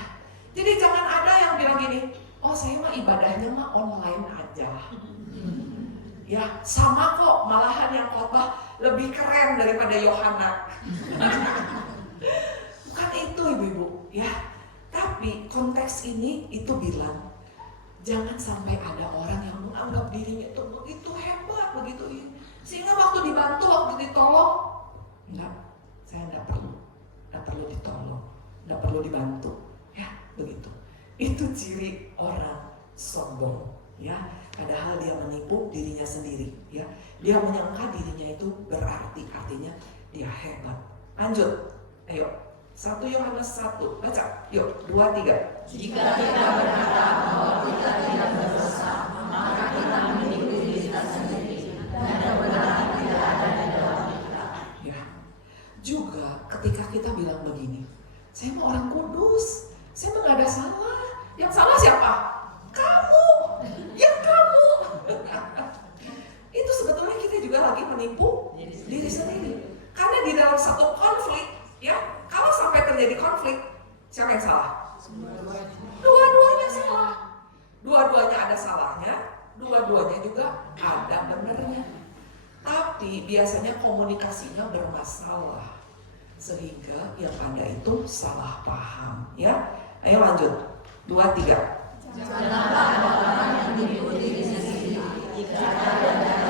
Jadi jangan ada yang bilang gini, oh saya mah ibadahnya mah online aja. Ya sama kok, malahan yang khotbah lebih keren daripada Yohana. Bukan itu ibu-ibu, ya. Tapi konteks ini itu bilang, jangan sampai ada orang yang menganggap dirinya itu begitu hebat, begitu ini. Sehingga waktu dibantu, waktu ditolong, enggak, saya enggak perlu ditolong, enggak perlu dibantu, ya begitu. Itu ciri orang sombong, ya. Padahal dia menipu dirinya sendiri, ya. Dia menyangka dirinya itu berarti, artinya dia hebat. Lanjut, ayo. 1 Yohanes 1, baca. Yuk, 2, 3. jika kita berkata bahwa kita tidak berdosa, maka kita menipu diri kita sendiri dan kebenaran tidak ada di dalam kita. Ya. Juga ketika kita bilang begini, saya mau orang kudus, saya mah gak ada salah. Yang salah siapa? Kamu. Yang kamu. Itu sebetulnya kita juga lagi menipu diri sendiri. Karena di dalam satu konflik, ya, kalau sampai terjadi konflik, siapa yang salah? Dua-duanya salah. Dua-duanya ada salahnya, dua-duanya juga ada benernya. Tapi biasanya komunikasinya bermasalah, sehingga yang ada itu salah paham, ya. Ayo lanjut, 2, 3. Janganlah ada orang yang menipu dirinya sendiri. Jika ada orang yang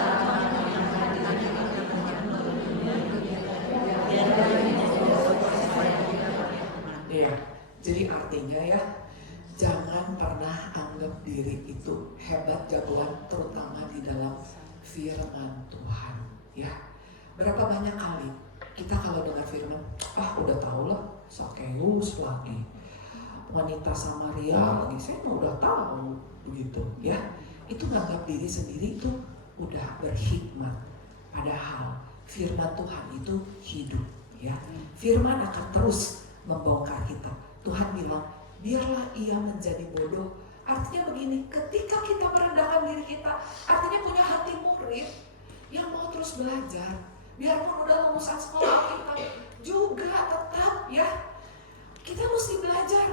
Iya, jadi artinya ya, jangan pernah anggap diri itu hebat jagoan, terutama di dalam firman Tuhan, ya. Berapa banyak kali kita kalau dengar firman, udah tau lah, Sakeus lagi, wanita Samaria lagi, saya udah tahu begitu, ya. Itu menganggap diri sendiri itu udah berhikmat. Padahal firman Tuhan itu hidup, ya. Firman akan terus membongkar kita. Tuhan bilang, biarlah ia menjadi bodoh. Artinya begini, ketika kita merendahkan diri kita, artinya punya hati murid yang mau terus belajar. Biarpun udah lulusan sekolah kita, juga tetap ya, kita mesti belajar.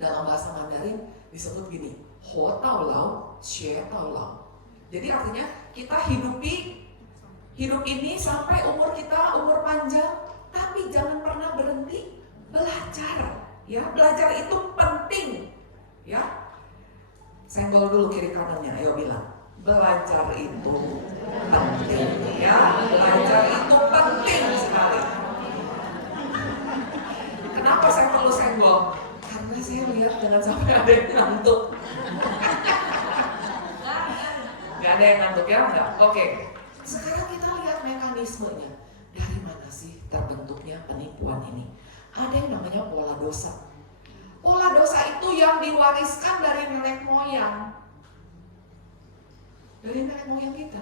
Dalam bahasa Mandarin disebut gini, Ho Tao Lao, Xue Tao Lao. Jadi artinya kita hidup ini sampai umur kita umur panjang, tapi jangan pernah berhenti belajar. Ya, belajar itu penting. Ya, senggol dulu kiri kanannya, ayo bilang, belajar itu penting. Ya, belajar itu penting sekali. Kenapa saya perlu senggol? Karena saya lihat jangan sampai ada yang ngantuk. Gak ada yang ngantuk ya? Enggak? Oke. Sekarang kita lihat mekanismenya. Dari mana sih terbentuknya penipuan ini? Ada yang namanya pola dosa. Pola dosa itu yang diwariskan dari nenek moyang. Dari nenek moyang kita.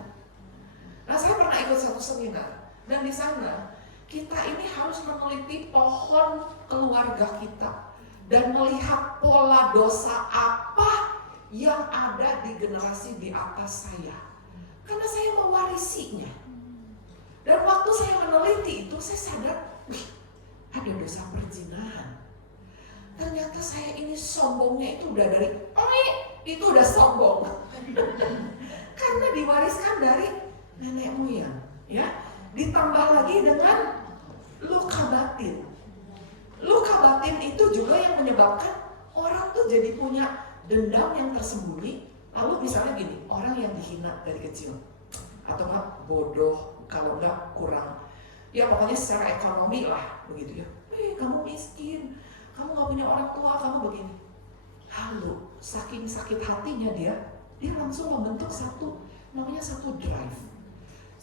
Nah, saya pernah ikut satu seminar. Dan di sana, kita ini harus meneliti pohon keluarga kita. Dan melihat pola dosa apa yang ada di generasi di atas saya. Karena saya mewarisinya. Dan waktu saya meneliti itu, saya sadar, ada dosa perzinahan. Ternyata saya ini sombongnya itu udah dari, itu udah sombong. Karena diwariskan dari nenek moyang, ya. Ditambah lagi dengan luka batin. Luka batin itu juga yang menyebabkan orang tuh jadi punya dendam yang tersembunyi. Lalu misalnya gini, orang yang dihina dari kecil, atau enggak bodoh, kalau enggak kurang, ya pokoknya secara ekonomi lah, begitu ya. Kamu miskin, kamu gak punya orang tua, kamu begini. Lalu saking sakit hatinya dia langsung membentuk satu, namanya satu drive.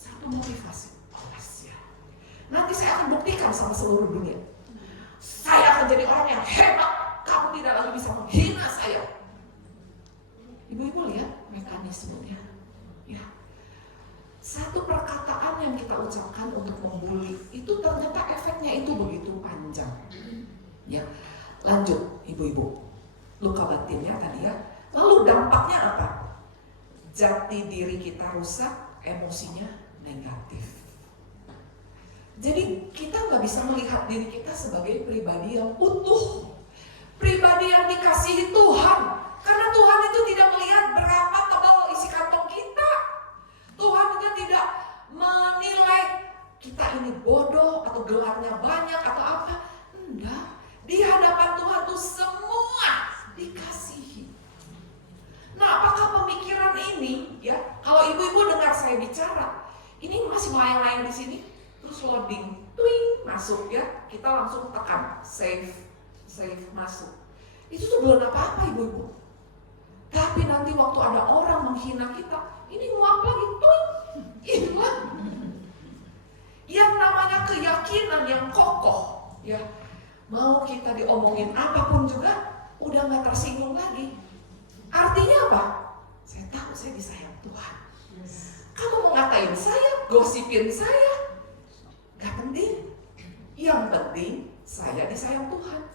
Satu motivasi. Awas ya. Nanti saya akan buktikan sama seluruh dunia. Saya akan jadi orang yang hebat. Kamu tidak lagi bisa menghina saya. Ibu-ibu lihat mekanismenya. Ya. Satu perkataan yang kita ucapkan untuk membuli itu ternyata efeknya itu begitu panjang. Ya. Lanjut, ibu-ibu. Luka batinnya tadi ya. Lalu dampaknya apa? Jati diri kita rusak, emosinya negatif. Jadi kita nggak bisa melihat diri kita sebagai pribadi yang utuh, pribadi yang dikasihi Tuhan. Karena Tuhan itu tidak melihat berapa tebal isi kantong kita. Tuhan itu tidak menilai kita ini bodoh atau gelarnya banyak atau apa. Enggak. Di hadapan Tuhan tuh semua dikasihi. Nah, apakah pemikiran ini ya, kalau ibu-ibu dengar saya bicara, ini masih melayang-layang di sini, terus loading, twing, masuk ya, kita langsung tekan save masuk. Itu tuh belum apa-apa ibu-ibu. Tapi nanti waktu ada orang menghina kita, ini nguap lagi, twing, hilang. Yang namanya keyakinan yang kokoh, ya. Mau kita diomongin apapun juga udah gak tersinggung lagi. Artinya apa? Saya tahu saya disayang Tuhan. Kamu mau ngatain saya, gosipin saya, gak penting. Yang penting saya disayang Tuhan.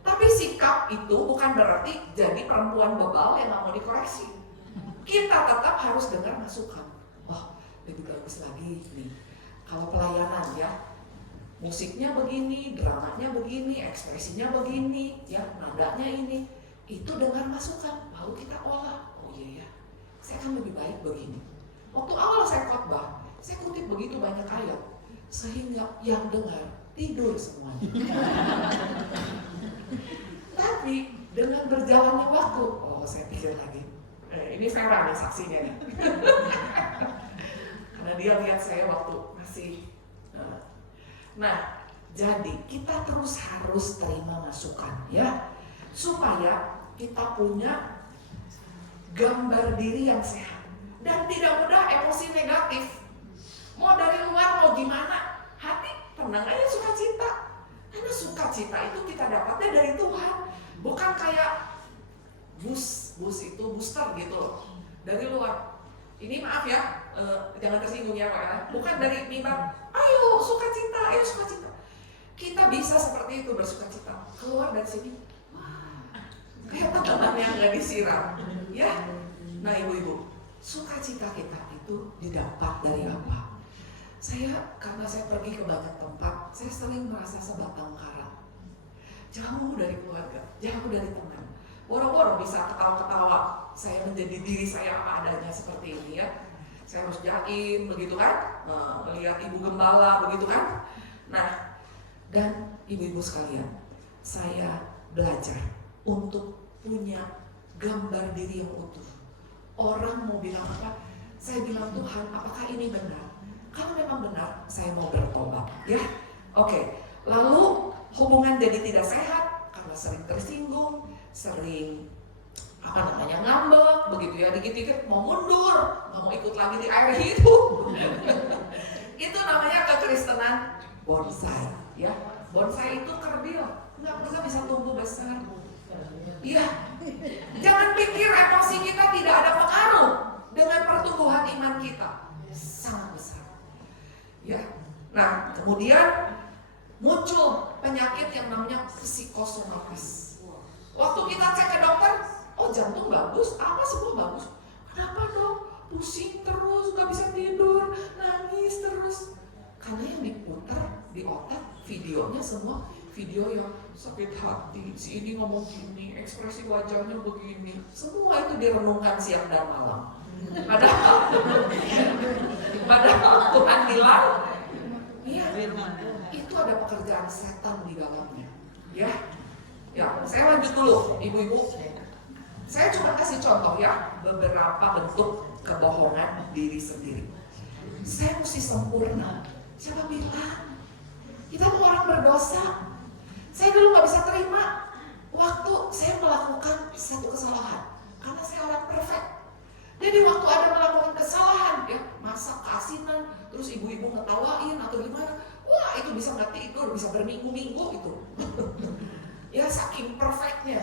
Tapi sikap itu bukan berarti jadi perempuan bebal yang gak mau dikoreksi. Kita tetap harus dengar masukan. Oh, lebih bagus lagi nih. Kalau pelayanan ya, musiknya begini, dramanya begini, ekspresinya begini, ya nadanya ini, itu dengar masukan, lalu kita olah. Oh iya ya, saya kan lebih baik begini. Waktu awal saya khotbah, saya kutip begitu banyak ayat, sehingga yang dengar tidur semuanya. Tapi dengan berjalannya waktu, oh saya pikir lagi, ini Vera nih saksinya nih. Karena dia lihat saya waktu masih. Nah, jadi kita terus harus terima masukan ya, supaya kita punya gambar diri yang sehat dan tidak mudah emosi negatif. Mau dari luar mau gimana, hati tenang aja, sukacita. Karena sukacita itu kita dapatnya dari Tuhan, bukan kayak bus itu booster gitu loh dari luar. Ini maaf ya, jangan tersinggung ya Pak ya. Bukan dari mimbar, ayo sukacita, ayo sukacita. Kita bisa seperti itu bersukacita. Keluar dari sini, kayak tanaman yang nggak disiram, ya. Nah ibu-ibu, sukacita kita itu didapat dari apa? Karena saya pergi ke banyak tempat, saya sering merasa sebatang kara, jauh dari keluarga, jauh dari teman. Boro-boro bisa ketawa-ketawa, saya menjadi diri saya apa adanya seperti ini ya. Saya harus yakin begitu kan, melihat ibu gembala begitu kan. Nah, dan ibu-ibu sekalian, saya belajar untuk punya gambar diri yang utuh. Orang mau bilang apa, saya bilang Tuhan, apakah ini benar? Kalau memang benar, saya mau bertobat ya. Oke, lalu hubungan jadi tidak sehat karena sering tersinggung, sering ngambek begitu ya, dikit-dikit mau mundur, nggak mau ikut lagi di air hidup. Itu namanya kekristenan bonsai ya. Bonsai itu kerdil, nggak pernah bisa tumbuh besar. Iya, jangan pikir emosi kita tidak ada pengaruh dengan pertumbuhan iman kita, sangat besar. Ya, nah kemudian muncul penyakit yang namanya psikosomatis. Waktu kita cek ke dokter, oh jantung bagus, apa semua bagus. Kenapa dok? Pusing terus, gak bisa tidur, nangis terus. Karena yang diputar di otak, videonya semua video yang sakit hati, si ini ngomong gini, ekspresi wajahnya begini. Semua itu direnungkan siang dan malam. Padahal Tuhan bilang, iya, itu ada pekerjaan setan di dalamnya. Ya, saya lanjut dulu, ibu-ibu. Saya cuma kasih contoh ya, beberapa bentuk kebohongan diri sendiri. Saya mesti sempurna. Siapa bilang? Kita tuh orang berdosa. Saya dulu gak bisa terima waktu saya melakukan satu kesalahan, karena saya orang perfect. Jadi waktu ada melakukan kesalahan, ya masak keasinan, terus ibu-ibu ngetawain atau gimana, wah itu bisa nggak tidur, bisa berminggu-minggu itu. Ya saking perfectnya.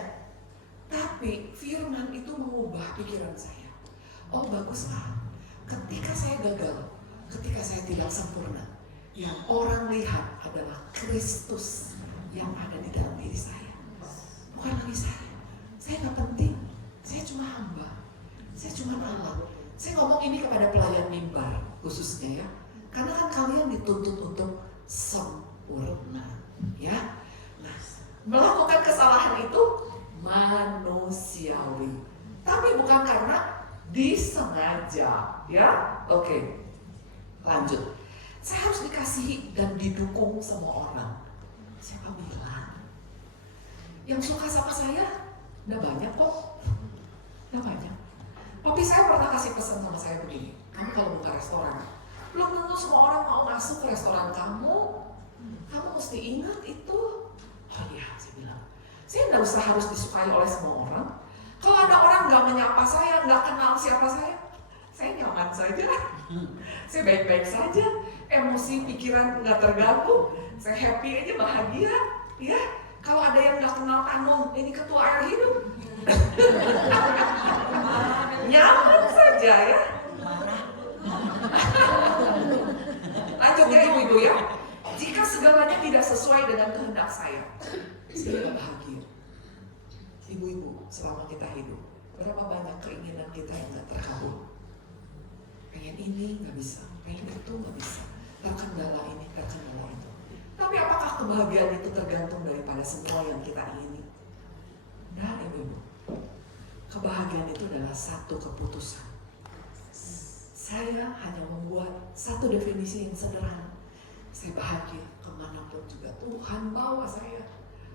Tapi firman itu mengubah pikiran saya. Oh baguslah, ketika saya gagal, ketika saya tidak sempurna, yang orang lihat adalah Kristus yang ada di dalam diri saya. Bukan lagi saya nggak penting, saya cuma hamba, saya cuma anak. Saya ngomong ini kepada pelayan mimbar khususnya ya, karena kan kalian dituntut untuk sempurna, ya. Nah, melakukan kesalahan itu manusiawi, tapi bukan karena disengaja, ya. Oke, lanjut. Saya harus dikasihi dan didukung semua orang. Siapa bilang? Yang suka sama saya, udah banyak kok. Udah banyak. Papi saya pernah kasih pesan sama saya begini. Kamu kalau buka restoran, belum tentu semua orang mau masuk ke restoran kamu. Kamu mesti ingat itu. Oh iya, saya bilang. Saya nggak usah harus disukai oleh semua orang. Kalau ada orang nggak menyapa saya, nggak kenal siapa saya nyaman saja. Saya baik-baik saja. Emosi, pikiran nggak terganggu. Saya happy aja, bahagia. Ya, kalau ada yang nggak kenal Tanung, ini ketua air hidup. Nyaman saja ya. Lanjut ya ibu-ibu ya. Jika segalanya tidak sesuai dengan kehendak saya tidak bahagia. Ibu-ibu, selama kita hidup, berapa banyak keinginan kita yang nggak terkabul? Pengen ini nggak bisa, pengen itu nggak bisa, terkendala ini, terkendala itu. Tapi apakah kebahagiaan itu tergantung daripada semua yang kita ingini? Nah, ibu-ibu, kebahagiaan itu adalah satu keputusan. Saya hanya membuat satu definisi yang sederhana. Saya bahagia kemanapun juga Tuhan bawa saya.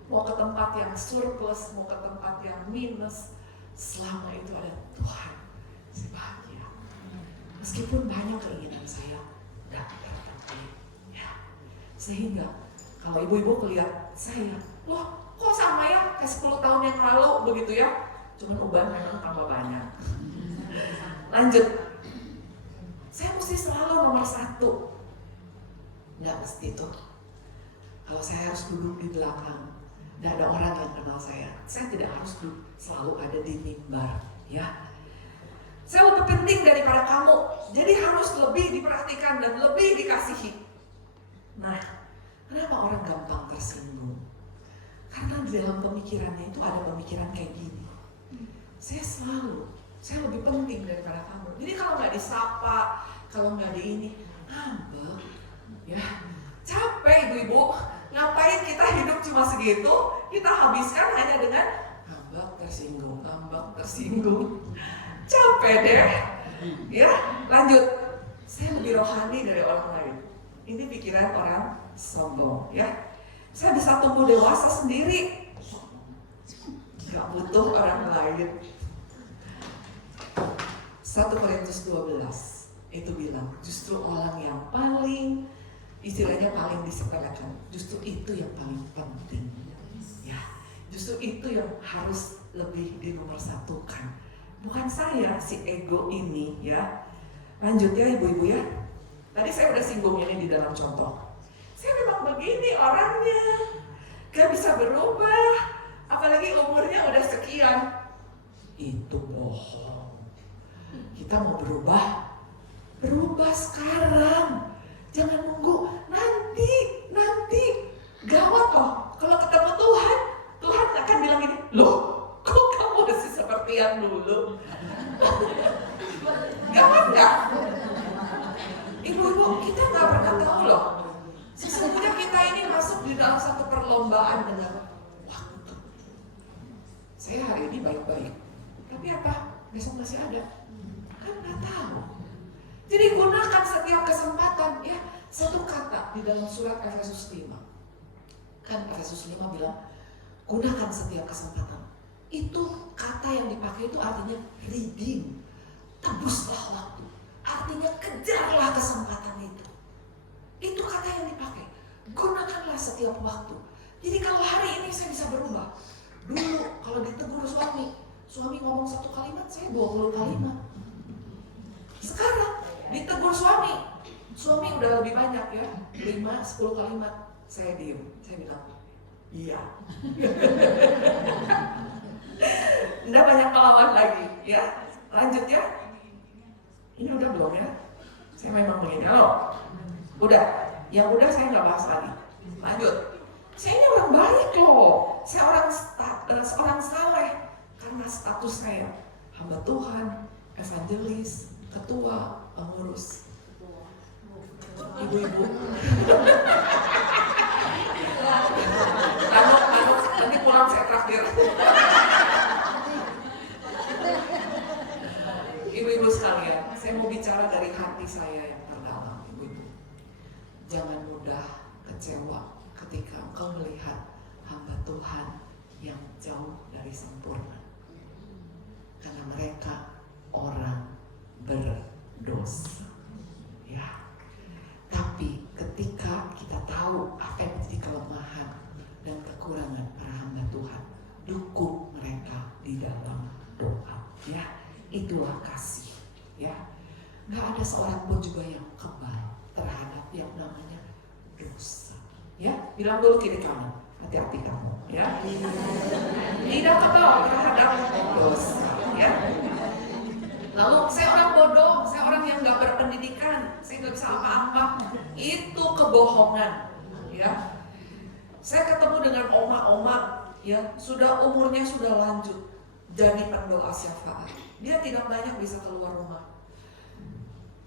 Mau ke tempat yang surplus, mau ke tempat yang minus, selama itu ada Tuhan, saya bahagia. Meskipun banyak keinginan saya tidak terpenuhi, ya. Sehingga kalau ibu-ibu melihat saya, loh kok sama ya kayak 10 tahun yang lalu begitu ya? Cuman uban memang tambah banyak. Lanjut, saya mesti selalu nomor 1. Nggak mesti tuh. Kalau saya harus duduk di belakang, tidak ada orang yang kenal saya tidak harus duduk selalu ada di mimbar, ya. Saya lebih penting daripada kamu, jadi harus lebih diperhatikan dan lebih dikasihi. Nah, kenapa orang gampang tersinggung? Karena di dalam pemikirannya itu ada pemikiran kayak gini. Saya lebih penting daripada kamu. Jadi kalau nggak disapa, kalau nggak di ini, ngambek, ya. Capek ibu-ibu, ngapain kita hidup cuma segitu, kita habiskan hanya dengan ngambek tersinggung. Capek deh. Ya, lanjut. Saya lebih rohani dari orang lain. Ini pikiran orang sombong, ya. Saya bisa tumbuh dewasa sendiri. Gak butuh orang lain. 1 Korintus 12 itu bilang, justru orang yang paling, istilahnya paling disepelekan, justru itu yang paling penting. Ya, justru itu yang harus lebih dinomorsatukan. Bukan saya, si ego ini, ya. Lanjut ya ibu-ibu ya. Tadi saya udah singgung ini di dalam contoh. Saya memang begini orangnya, gak bisa berubah, apalagi umurnya udah sekian. Itu bohong. Kita mau berubah sekarang. Jangan nunggu nanti. Gawat loh. Kalau ketemu Tuhan akan bilang gini, loh kok kamu masih seperti yang dulu? Gawat gak? Ibu-ibu, kita gak pernah tahu loh. Sesungguhnya kita ini masuk di dalam satu perlombaan dengan waktu. Saya hari ini baik-baik, tapi apa? Besok masih ada? Kan gak tahu. Jadi gunakan setiap kesempatan, ya. Satu kata di dalam surat Efesus 5. Kan Efesus 5 bilang, gunakan setiap kesempatan. Itu kata yang dipakai itu artinya redeem. Tebuslah waktu. Artinya kejarlah kesempatan itu. Itu kata yang dipakai. Gunakanlah setiap waktu. Jadi kalau hari ini saya bisa berubah. Dulu kalau ditegur suami ngomong 1 kalimat, saya 20 kalimat. Sekarang Ditegur suami udah lebih banyak ya, 5-10 kalimat. Saya diem, saya bilang, iya. Nggak banyak melawan lagi, ya. Lanjut ya. Ini udah belum ya? Saya memang begini, halo. Udah, yang udah saya nggak bahas lagi. Lanjut. Saya ini orang baik loh. Saya seorang saleh karena status saya hamba Tuhan, evangelis, ketua, pengurus. Ibu-ibu. Nanti pulang saya traktir. Ibu-ibu sekalian, saya mau bicara dari hati saya yang terdalam, ibu-ibu. Jangan mudah kecewa ketika engkau melihat hamba Tuhan yang jauh dari sempurna. Karena mereka orang berdosa. Ya. Tapi ketika kita tahu apa yang menjadi kelemahan dan kekurangan para hamba Tuhan, dukung mereka di dalam doa. Ya. Itulah kasih, ya. Gak ada seorang pun juga yang kebal terhadap yang namanya dosa, ya. Bilang dulu kiri kanan, hati-hati kamu, ya. Tidak kebal terhadap dosa, ya. Lalu saya orang bodoh, saya orang yang gak berpendidikan, saya gak bisa apa-apa. Itu kebohongan, ya. Saya ketemu dengan oma-oma, ya, umurnya sudah lanjut, jadi pendoa syafaat. Dia tidak banyak bisa keluar rumah.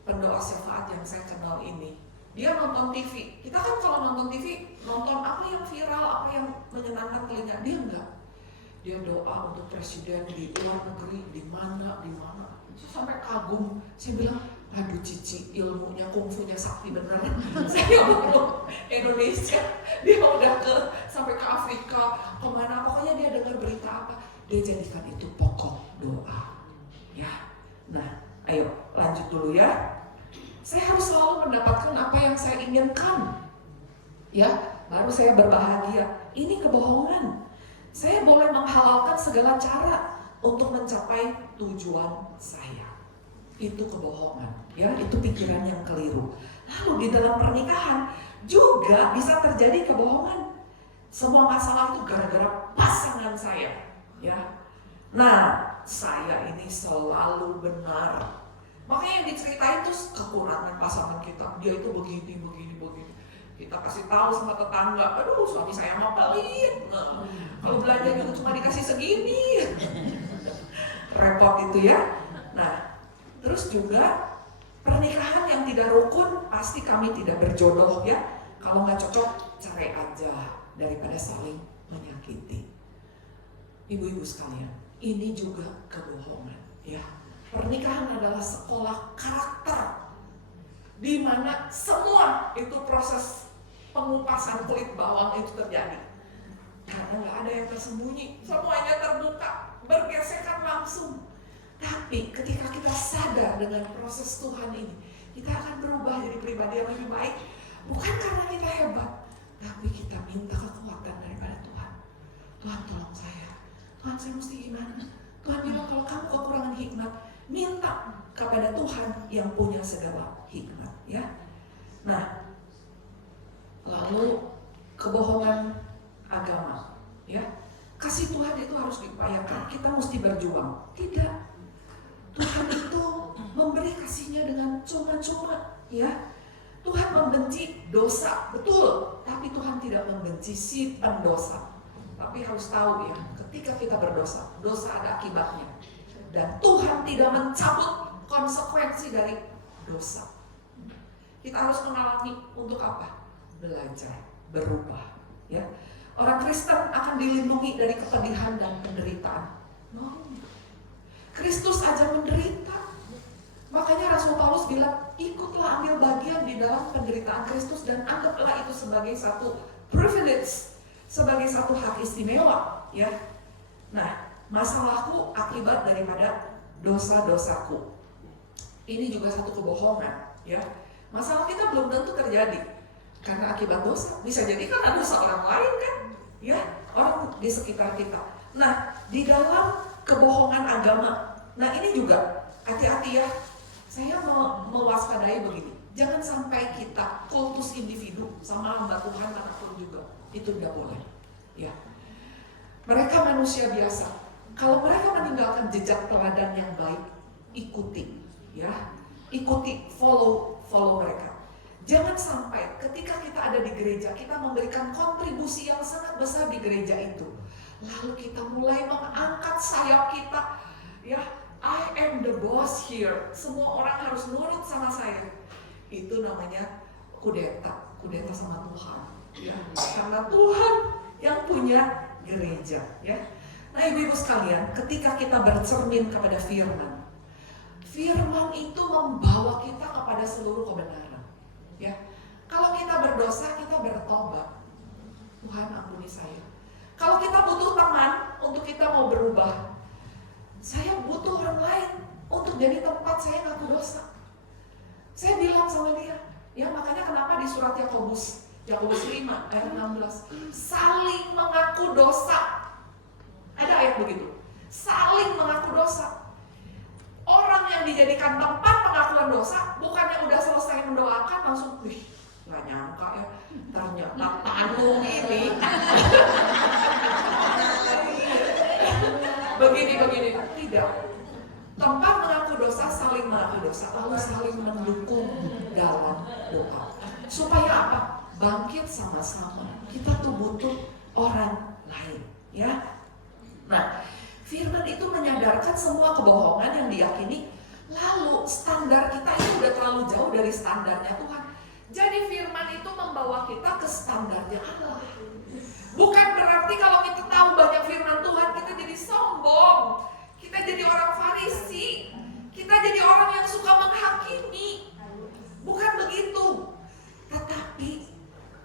Pendoa syafaat yang saya kenal ini, dia nonton TV. Kita kan kalau nonton TV, nonton apa yang viral, apa yang menyenangkan telinga. Dia enggak. Dia doa untuk presiden di luar negeri, di mana. Sampai kagum. Saya bilang, aduh Cici, ilmunya, kungfunya sakti bener. Saya belum Indonesia, dia udah sampai ke Afrika, kemana. Pokoknya dia dengar berita apa, dia jadikan itu pokok doa. Ya, nah, ayo lanjut dulu ya. Saya harus selalu mendapatkan apa yang saya inginkan, ya, baru saya berbahagia. Ini kebohongan. Saya boleh menghalalkan segala cara untuk mencapai tujuan saya. Itu kebohongan, ya, itu pikiran yang keliru. Lalu di dalam pernikahan juga bisa terjadi kebohongan. Semua masalah itu gara-gara pasangan saya, ya. Nah, saya ini selalu benar. Makanya yang diceritain tuh kekurangan pasangan kita. Dia itu begini. Kita kasih tahu sama tetangga, aduh suami saya mau pelit. Nah, kalau belanja juga cuma dikasih segini. Repot itu ya. Nah, terus juga pernikahan yang tidak rukun pasti kami tidak berjodoh ya. Kalau nggak cocok, cerai aja daripada saling menyakiti. Ibu-ibu sekalian, ini juga kebohongan, ya. Pernikahan adalah sekolah karakter, di mana semua itu proses pengupasan kulit bawang itu terjadi. Karena nggak ada yang tersembunyi, semuanya terbuka, bergesekan langsung. Tapi ketika kita sadar dengan proses Tuhan ini, kita akan berubah jadi pribadi yang lebih baik. Bukan karena kita hebat, tapi kita minta kekuatan daripada Tuhan. Tuhan tolong saya. Tuhan saya mesti gimana? Tuhan bilang kalau kamu kekurangan hikmat, minta kepada Tuhan yang punya segala hikmat, ya. Nah, lalu kebohongan agama, ya. Kasih Tuhan itu harus diupayakan. Kita mesti berjuang. Tidak. Tuhan itu memberi kasihnya dengan cuma-cuma, ya. Tuhan membenci dosa, betul. Tapi Tuhan tidak membenci si pendosa. Tapi harus tahu ya, ketika kita berdosa, dosa ada akibatnya. Dan Tuhan tidak mencabut konsekuensi dari dosa. Kita harus mengalami untuk apa? Belajar, berubah. Ya, orang Kristen akan dilindungi dari kepedihan dan penderitaan. No. Kristus aja menderita. Makanya Rasul Paulus bilang, ikutlah ambil bagian di dalam penderitaan Kristus dan anggaplah itu sebagai satu privilege, sebagai satu hak istimewa, ya. Nah, masalahku akibat daripada dosa-dosaku. Ini juga satu kebohongan, ya. Masalah kita belum tentu terjadi karena akibat dosa. Bisa jadi karena dosa orang lain kan, ya, orang di sekitar kita. Nah, di dalam kebohongan agama, nah ini juga hati-hati ya. saya mewaspadai begini, jangan sampai kita kultus individu sama hamba Tuhan manapun juga, itu tidak boleh. Ya, mereka manusia biasa. Kalau mereka meninggalkan jejak teladan yang baik, ikuti, ya, ikuti, follow mereka. Jangan sampai ketika kita ada di gereja, kita memberikan kontribusi yang sangat besar di gereja itu, lalu kita mulai mengangkat sayap kita, ya, I am the boss here. Semua orang harus nurut sama saya. Itu namanya kudeta sama Tuhan. Ya, karena Tuhan yang punya gereja. Ya. Nah, ibu-ibu sekalian, ketika kita bercermin kepada firman, firman itu membawa kita kepada seluruh kebenaran. Ya, kalau kita berdosa, kita bertobat. Tuhan ampuni saya. Kalau kita butuh teman untuk kita mau berubah, saya butuh orang lain untuk jadi tempat saya ngaku dosa. Saya bilang sama dia, ya makanya kenapa di surat Yakobus 5 ayat 16, saling mengaku dosa. Ada ayat begitu, saling mengaku dosa. Orang yang dijadikan tempat pengakuan dosa, bukannya udah selesai mendoakan langsung, wih, gak nyangka ya, ternyata tanggung ini. Begini, tidak. Tempat mengaku dosa, saling mengaku dosa, lalu saling mendukung dalam doa. Supaya apa? Bangkit sama-sama. Kita tuh butuh orang lain, ya. Nah, firman itu menyadarkan semua kebohongan yang diyakini, lalu standar kita ini udah terlalu jauh dari standarnya Tuhan. Jadi firman itu membawa kita ke standarnya Allah. Bukan berarti kalau kita tahu banyak firman Tuhan, kita jadi sombong. Kita jadi orang Farisi. Kita jadi orang yang suka menghakimi. Bukan begitu. Tetapi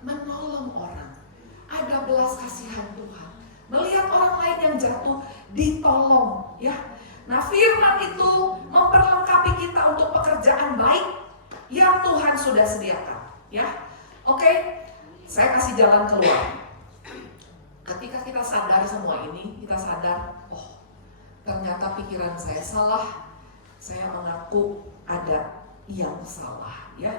menolong orang. Ada belas kasihan Tuhan. Melihat orang lain yang jatuh, ditolong. Ya. Nah, firman itu memperlengkapi kita untuk pekerjaan baik yang Tuhan sudah sediakan. Ya. Oke, saya kasih jalan keluar. Ketika kita sadar semua ini, kita sadar, oh ternyata pikiran saya salah, saya mengaku ada yang salah, ya.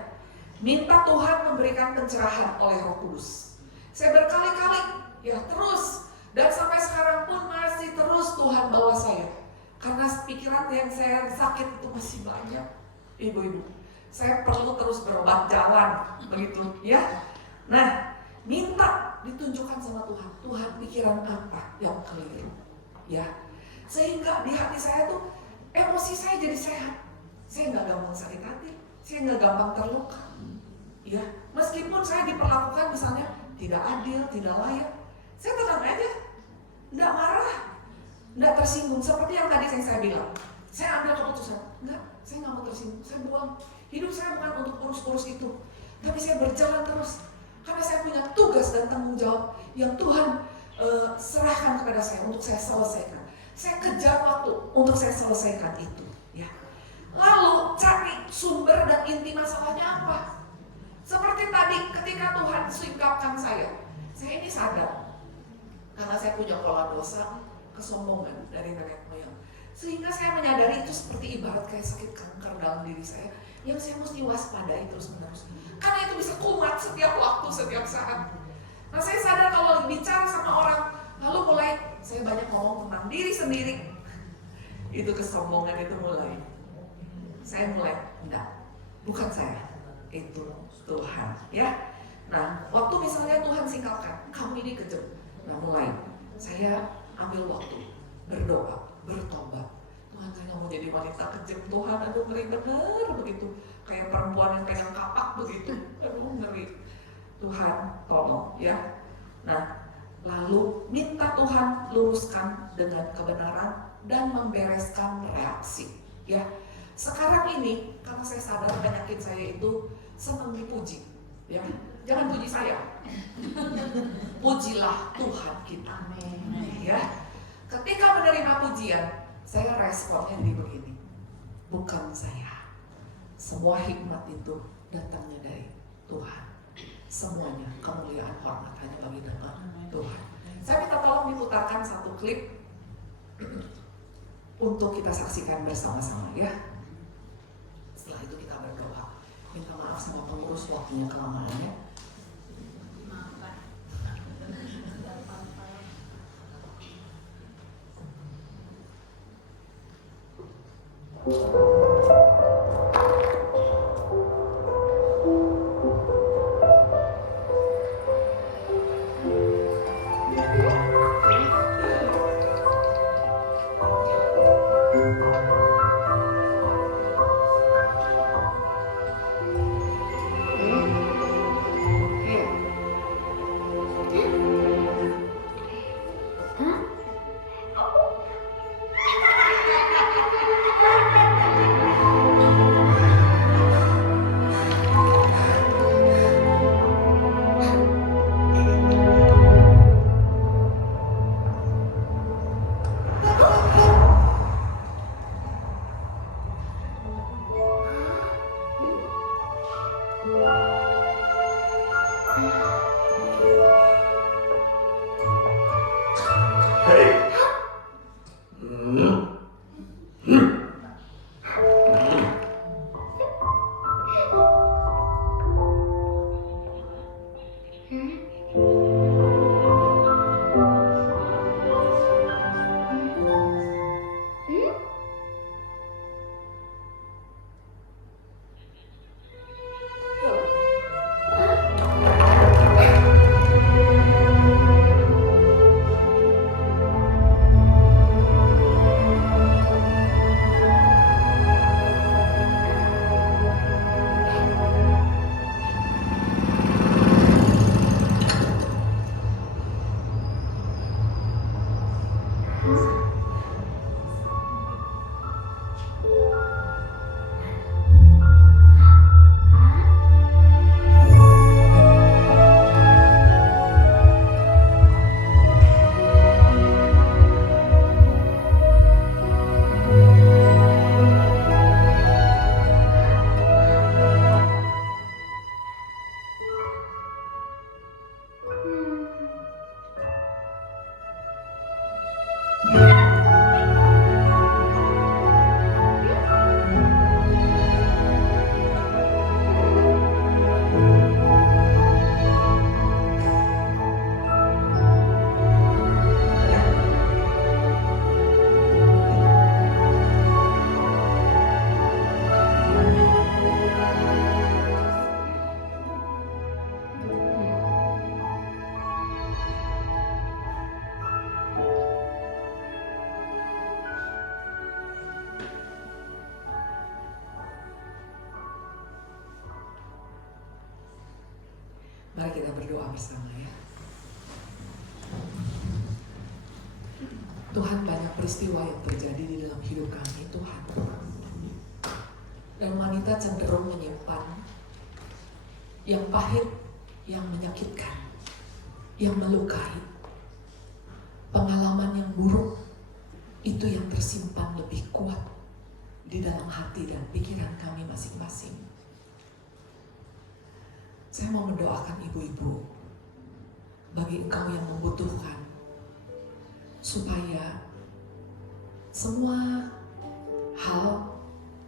Minta Tuhan memberikan pencerahan oleh Roh Kudus. Saya berkali-kali, ya terus, dan sampai sekarang pun masih terus Tuhan bawa saya. Karena pikiran yang saya sakit itu masih banyak, ibu-ibu. Saya perlu terus berobat jalan, begitu, ya. Nah, minta ditunjukkan sama Tuhan. Tuhan, pikiran apa yang keliru, ya. Sehingga di hati saya tuh emosi saya jadi sehat. Saya nggak gampang sakit hati, saya nggak gampang terluka, ya. Meskipun saya diperlakukan misalnya tidak adil, tidak layak, saya tenang aja, nggak marah, nggak tersinggung. Seperti yang tadi saya bilang, saya ambil keputusan, nggak, saya nggak mau tersinggung, saya buang. Hidup saya bukan untuk urus-urus itu, tapi saya berjalan terus. Karena saya punya tugas dan tanggung jawab yang Tuhan serahkan kepada saya untuk saya selesaikan. Saya kejar waktu untuk saya selesaikan itu, ya. Lalu cari sumber dan inti masalahnya apa? Seperti tadi ketika Tuhan singkapkan saya ini sadar karena saya punya pola dosa, kesombongan dari nenek moyang. Sehingga saya menyadari itu seperti ibarat kayak sakit kanker dalam diri saya yang saya mesti waspadai terus-menerus. Karena itu bisa kumat setiap waktu, setiap saat. Nah, saya sadar kalau bicara sama orang, lalu mulai saya banyak ngomong tentang diri sendiri. Itu kesombongan itu mulai. Saya mulai, enggak, bukan saya, itu Tuhan, ya. Nah, waktu misalnya Tuhan singkapkan, kamu ini kejam. Nah, mulai saya ambil waktu berdoa, bertobat. Tuhan, saya nggak mau jadi wanita kejam. Tuhan, aduh ngeri bener begitu. Kayak perempuan yang pegang kapak begitu. Aduh ngeri. Tuhan tolong, ya. Nah, lalu minta Tuhan luruskan dengan kebenaran dan membereskan reaksi, ya. Sekarang ini karena saya sadar penyakit saya itu senang dipuji, ya. Jangan puji saya. Pujilah Tuhan kita. Ya. Ketika menerima pujian, saya responnya begini. Bukan saya. Semua hikmat itu datangnya dari Tuhan. Semuanya kemuliaan hormat hanya bagi nama Tuhan. Saya minta tolong diputarkan satu klip untuk kita saksikan bersama-sama, ya. Minta maaf sama pengurus waktunya kelamaan ya. Mari kita berdoa bersama ya. Tuhan, banyak peristiwa yang terjadi di dalam hidup kami Tuhan. Dan wanita cenderung menyimpan yang pahit, yang menyakitkan, yang melukai. Pengalaman yang buruk itu yang tersimpan lebih kuat di dalam hati dan pikiran kami masing-masing. Saya mau mendoakan ibu-ibu bagi engkau yang membutuhkan, supaya semua hal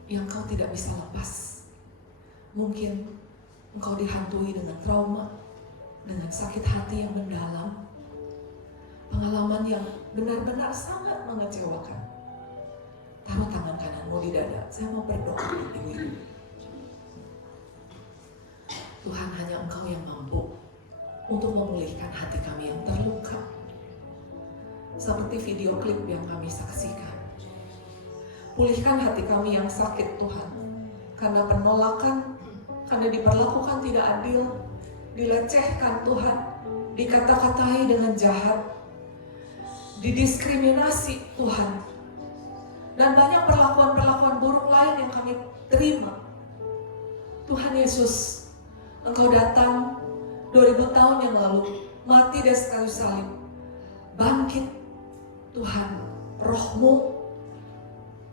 yang kau tidak bisa lepas, mungkin engkau dihantui dengan trauma, dengan sakit hati yang mendalam, pengalaman yang benar-benar sangat mengecewakan. Taruh tangan kananmu di dada. Saya mau berdoa untuk ibu-ibu. Tuhan, hanya Engkau yang mampu untuk memulihkan hati kami yang terluka. Seperti video klip yang kami saksikan. Pulihkan hati kami yang sakit Tuhan. Karena penolakan, karena diperlakukan tidak adil, dilecehkan Tuhan, dikata-katai dengan jahat, didiskriminasi Tuhan. Dan banyak perlakuan-perlakuan buruk lain yang kami terima. Tuhan Yesus, Engkau datang 2000 tahun yang lalu, mati di kayu salib, bangkit Tuhan, Roh-Mu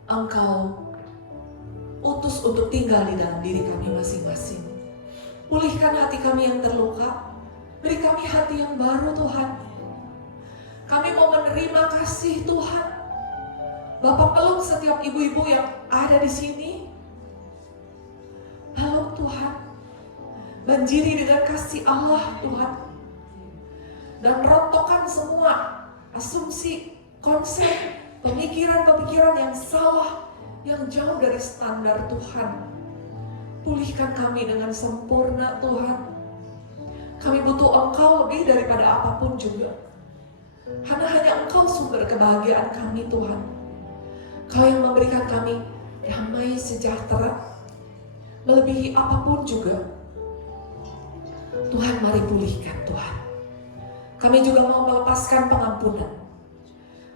Engkau utus untuk tinggal di dalam diri kami masing-masing. Pulihkan hati kami yang terluka, beri kami hati yang baru Tuhan. Kami mau menerima kasih Tuhan. Bapak peluk setiap ibu-ibu yang ada di sini. Peluk Tuhan. banjiri dengan kasih Allah Tuhan. Dan rontokkan semua asumsi, konsep, pemikiran-pemikiran yang salah, yang jauh dari standar Tuhan. Pulihkan kami dengan sempurna Tuhan. Kami butuh Engkau lebih daripada apapun juga. Karena hanya Engkau sumber kebahagiaan kami Tuhan. Kau yang memberikan kami damai sejahtera, melebihi apapun juga. Tuhan, mari pulihkan Tuhan. Kami juga mau melepaskan pengampunan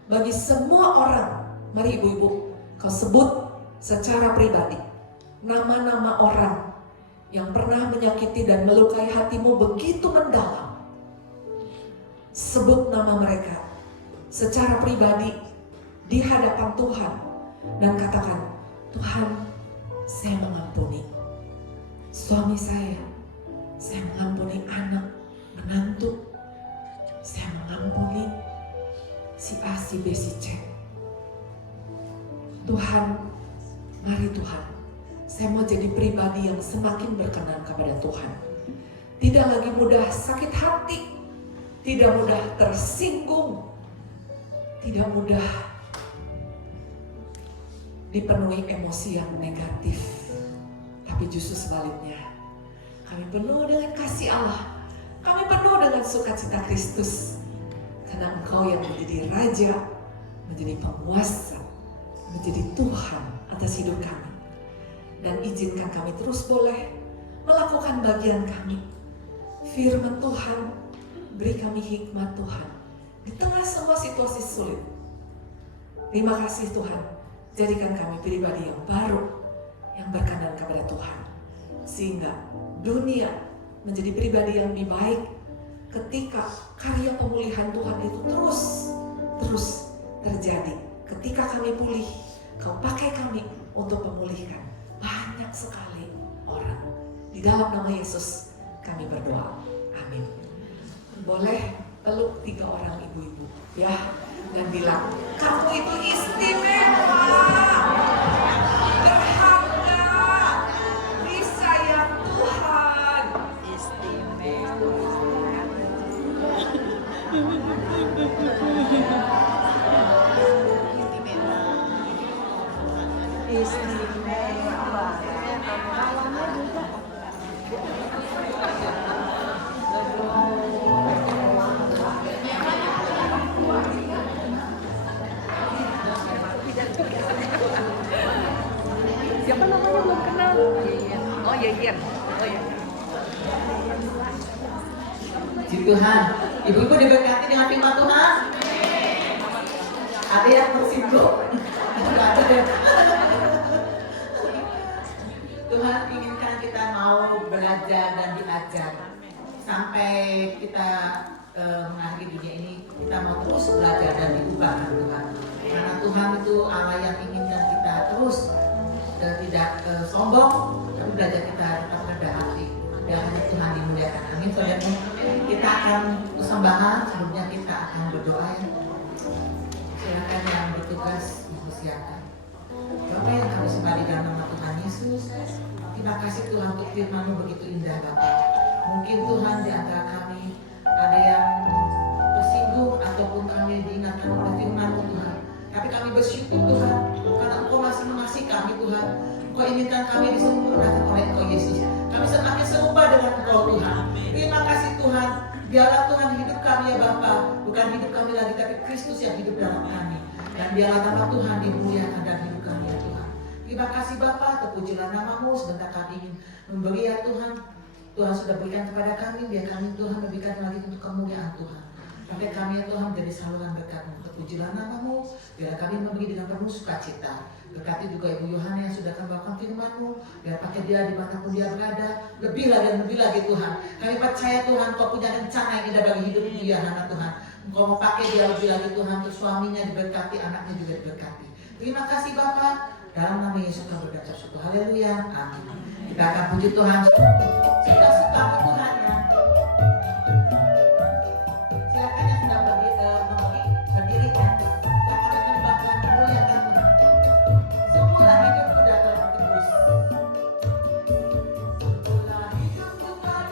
bagi semua orang. Mari ibu-ibu, kau sebut secara pribadi nama-nama orang yang pernah menyakiti dan melukai hatimu begitu mendalam. Sebut nama mereka secara pribadi di hadapan Tuhan dan katakan, Tuhan, saya mengampuni suami saya mengampuni anak, menantu, saya mengampuni si A, si B, si C. Tuhan, mari Tuhan, saya mau jadi pribadi yang semakin berkenan kepada Tuhan. Tidak lagi mudah sakit hati, tidak mudah tersinggung, tidak mudah dipenuhi emosi yang negatif, tapi justru sebaliknya. Kami penuh dengan kasih Allah, kami penuh dengan sukacita Kristus, karena Engkau yang menjadi Raja, menjadi penguasa, menjadi Tuhan atas hidup kami. Dan izinkan kami terus boleh melakukan bagian kami. Firman Tuhan, beri kami hikmat Tuhan di tengah semua situasi sulit. Terima kasih Tuhan, jadikan kami pribadi yang baru, yang berkenan kepada Tuhan, sehingga dunia menjadi pribadi yang lebih baik ketika karya pemulihan Tuhan itu terus terjadi. Ketika kami pulih, Kau pakai kami untuk memulihkan banyak sekali orang. Di dalam nama Yesus kami berdoa, amin. Boleh peluk 3 orang ibu-ibu ya, dan bilang, kamu itu istimewa, berharga, disayang Tuhan. Siapa namanya belum kenal? Oh iya. Puji Tuhan, ibu-ibu diberkati dengan firman Tuhan. Ada yang tersinggung? Ada ya? Tuhan inginkan kita mau belajar dan diajar sampai kita mengakhiri dunia ini. Kita mau terus belajar dan diubah Tuhan. Karena Tuhan itu Allah yang inginkan kita terus tidak sombong, tapi belajar kita tetap rendah hati. Dan hanya Tuhan dimuliakan. Amin. Saudara, kita akan persembahan. Sebelumnya kita akan berdoa ya. Silakan yang bertugas mempersiapkan. Bapak yang kami sembah di dalam nama Tuhan Yesus, terima kasih Tuhan untuk firman-Mu begitu indah Bapak. Mungkin Tuhan di antara kami ada yang tersinggung ataupun kami diingatkan oleh firman-Mu Tuhan. Tapi kami bersyukur Tuhan, karena Engkau masih mengasihi kami Tuhan. Engkau inginkan kami disempurnakan oleh Engkau Yesus. Kami semakin serupa dengan Engkau Tuhan. Terima kasih Tuhan. Biarlah Tuhan hidup kami ya Bapa, bukan hidup kami lagi, tapi Kristus yang hidup dalam kami. Dan biarlah nama Tuhan dimuliakan dalam hidup kami ya Tuhan. Terima kasih Bapa, terpujilah nama-Mu. Sebentar kami ingin memberi ya Tuhan. Tuhan sudah berikan kepada kami, biar kami Tuhan memberikan lagi untuk kemuliaan Tuhan. Sampai kami ya Tuhan menjadi saluran berkat-Mu. Terpujilah nama-Mu, biar kami memberi dengan penuh sukacita. Berkati juga Ibu Yohana yang sudah akan membawakan firman-Mu, biar pakai dia dimanapun dia berada, lebih lagi dan lebih lagi Tuhan. Kami percaya Tuhan, Kau punya rencana yang indah bagi hidup Ibu Yohana Tuhan. Engkau mau pakai dia lebih lagi Tuhan, untuk suaminya diberkati, anaknya juga diberkati. Terima kasih Bapa, dalam nama Yesus kami berdoa syukur. Haleluya, amin. Kita akan puji Tuhan. Sudah suka Tuhan ya. Silakan yang sudah berdiri ya. Kita akan menyembah Tuhan, memuliakan Tuhan. Semula hidupku dapat tembus. Semula hidupku dapat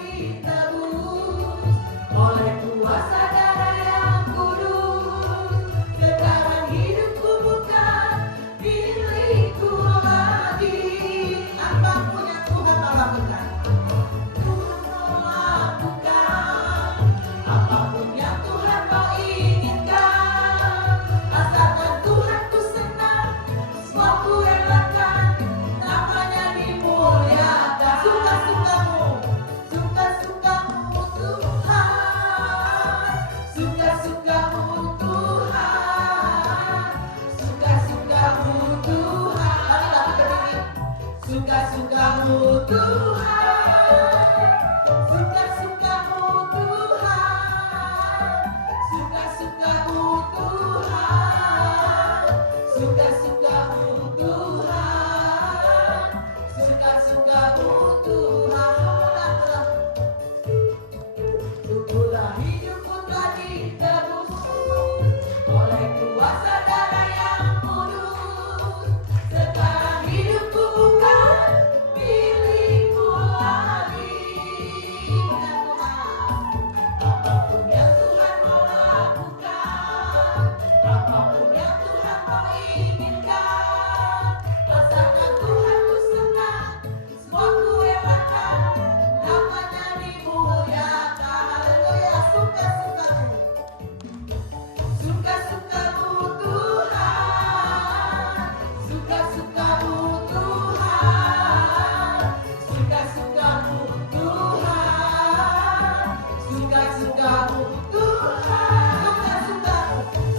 suka-sukamu Tuhan,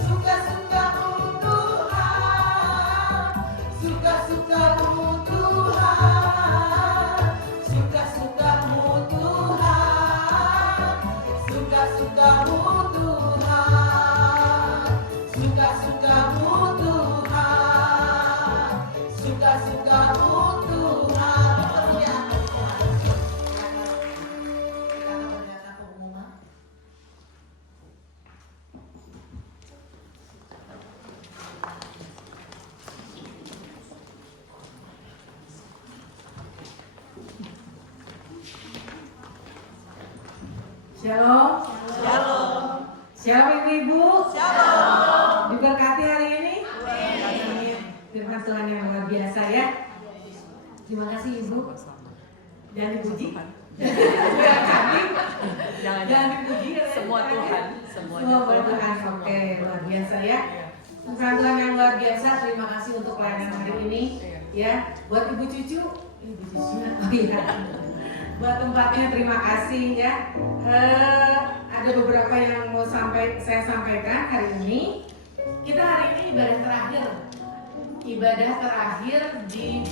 suka-sukamu Tuhan, suka-sukamu Tuhan, suka-sukamu Tuhan, suka-sukamu Tuhan, suka-sukamu Tuhan, suka-sukamu Tuhan. Kita mengerjakan pengumuman. Shalom. Shalom. Shalom Ibu-ibu. Shalom. Diberkati hari ini. Amin. Firman Tuhan yang luar biasa ya. Terima kasih Ibu. Jangan dipuji. Jangan dipuji. Semua Tuhan, semuanya Semua boleh Tuhan. Tuhan. Oke, luar biasa ya. Firman Tuhan yang luar biasa. Terima kasih untuk pelayanan hari ini. Ya, buat ibu cucunya. Oh iya. Buat tempatnya terima kasih ya. Ada beberapa yang mau saya sampaikan hari ini. Kita hari ini ibadah terakhir di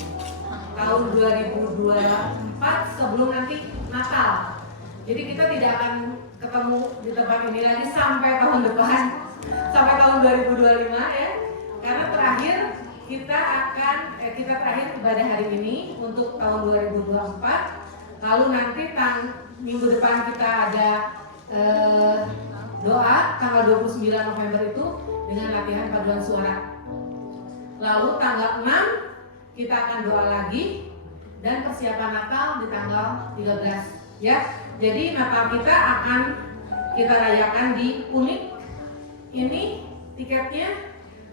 tahun 2024 sebelum nanti Natal. Jadi kita tidak akan ketemu di tempat ini lagi sampai tahun depan, sampai tahun 2025 ya. Karena kita terakhir ibadah hari ini untuk tahun 2024. Lalu nanti minggu depan kita ada doa tanggal 29 November itu dengan latihan paduan suara. Lalu tanggal 6 kita akan doa lagi dan persiapan Natal di tanggal 13 ya. Jadi Natal kita akan kita rayakan di Unik. Ini tiketnya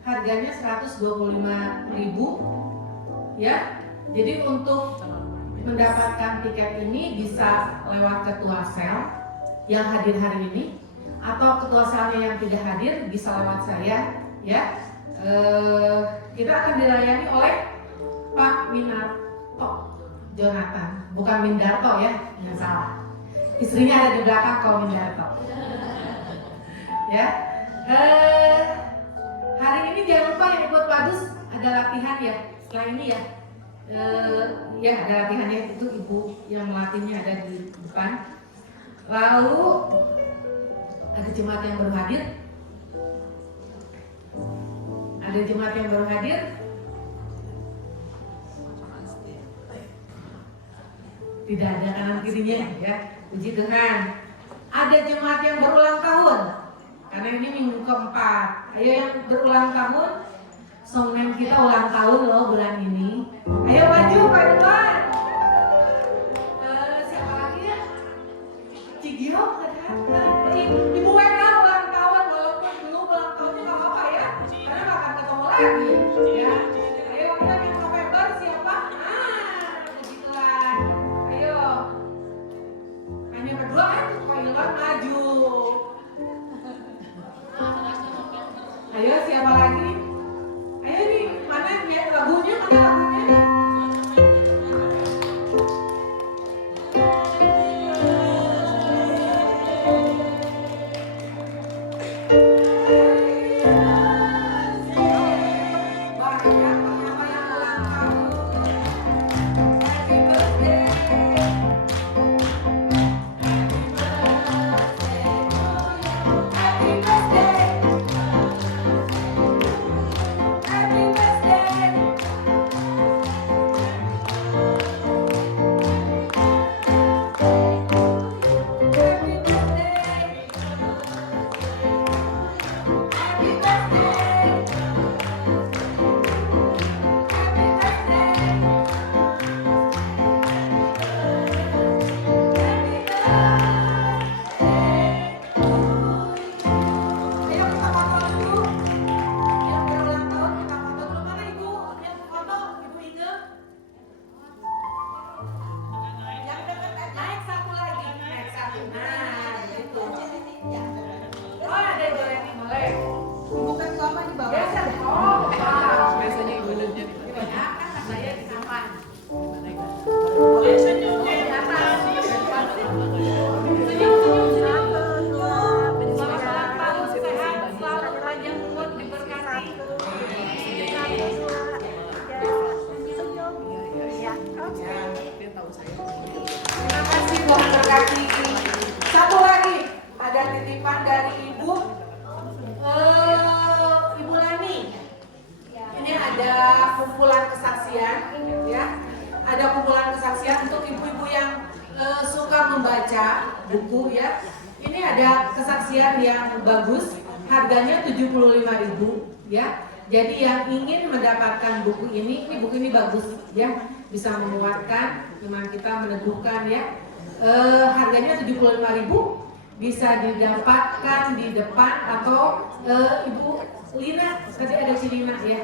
harganya 125.000 ya. Jadi untuk mendapatkan tiket ini bisa lewat ketua sel yang hadir hari ini atau ketua selnya yang tidak hadir bisa lewat saya ya. Kita akan dilayani oleh Pak Minarto Jonathan, bukan Mindarto ya, jangan salah. Istrinya ada di belakang kalau Mindarto. Ya. Hari ini jangan lupa yang ikut Padus ada latihan ya. Setelah ini ya. Ya ada latihannya, itu ibu yang melatihnya ada di depan. Lalu ada jemaat yang baru hadir. Ada jemaat yang baru hadir. Tidak ada kanan kirinya ya. Puji Tuhan. Ada jemaat yang berulang tahun. Karena ini minggu keempat. Ayo yang berulang tahun. Songmen kita ulang tahun loh bulan ini. Ayo maju Pak Irwan. Siapa lagi ya? Cigio ada. Ibu Wena ulang tahun, walaupun belum ulang tahunnya nggak apa-apa ya. Karena nggak akan ketemu lagi. Ya. Ayo kita yang November siapa? Puji Tuhan. Ayo. Hanya berdua kan? Pak Irwan maju. Ayo siapa lagi? Ayo nih, mana ya lagunya, mana lagunya? bantuan dari Ibu Lani. Ini ada kumpulan kesaksian, ya. Ada kumpulan kesaksian untuk ibu-ibu yang suka membaca buku, ya. Ini ada kesaksian yang bagus, harganya 75.000, ya. Jadi yang ingin mendapatkan buku ini buku ini bagus, ya. Bisa menguatkan iman kita, meneguhkan, ya. Harganya 75.000, bisa didapatkan di depan atau Ibu Lina, tadi ada si Lina, ya,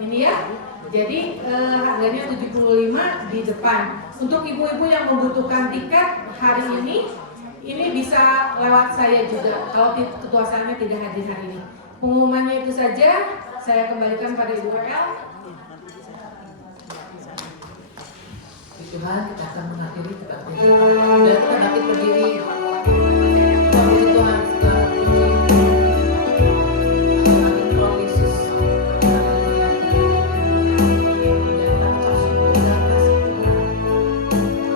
ini ya. Jadi harganya 75 di depan. Untuk ibu-ibu yang membutuhkan tiket hari ini bisa lewat saya juga. Kalau ketua asalnya tidak hadir hari ini. Pengumumannya itu saja. Saya kembalikan pada Ibu WL. Tuhan, kita akan mengakhiri tempat ini. Dan kita bangkit berdiri. Kita puji Tuhan segala puji. Amin, Tuhan Yesus. Haleluya. Dan kita ucap syukur dan kasih Tuhan.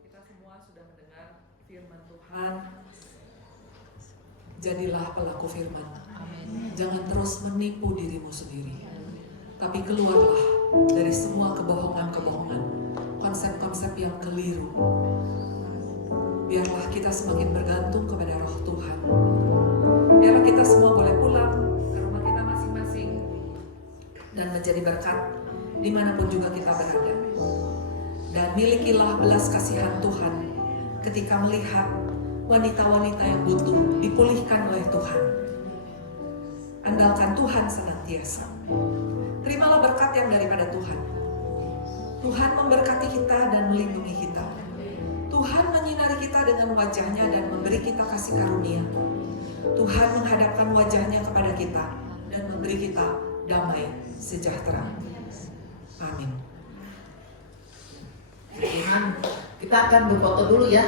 Kita semua sudah mendengar firman Tuhan. Jadilah pelaku firman. Jangan terus menipu dirimu sendiri. Tapi keluarlah dari semua kebohongan-kebohongan, konsep-konsep yang keliru. Biarlah kita semakin bergantung kepada Roh Tuhan. Biarlah kita semua boleh pulang ke rumah kita masing-masing dan menjadi berkat dimanapun juga kita berada. Dan milikilah belas kasihan Tuhan ketika melihat wanita-wanita yang butuh dipulihkan oleh Tuhan. Andalkan Tuhan senantiasa. Terimalah berkat yang daripada Tuhan. Tuhan memberkati kita dan melindungi kita. Tuhan menyinari kita dengan wajahnya dan memberi kita kasih karunia. Tuhan menghadapkan wajahnya kepada kita dan memberi kita damai sejahtera. Amin. Tuhan, kita akan berfoto dulu ya.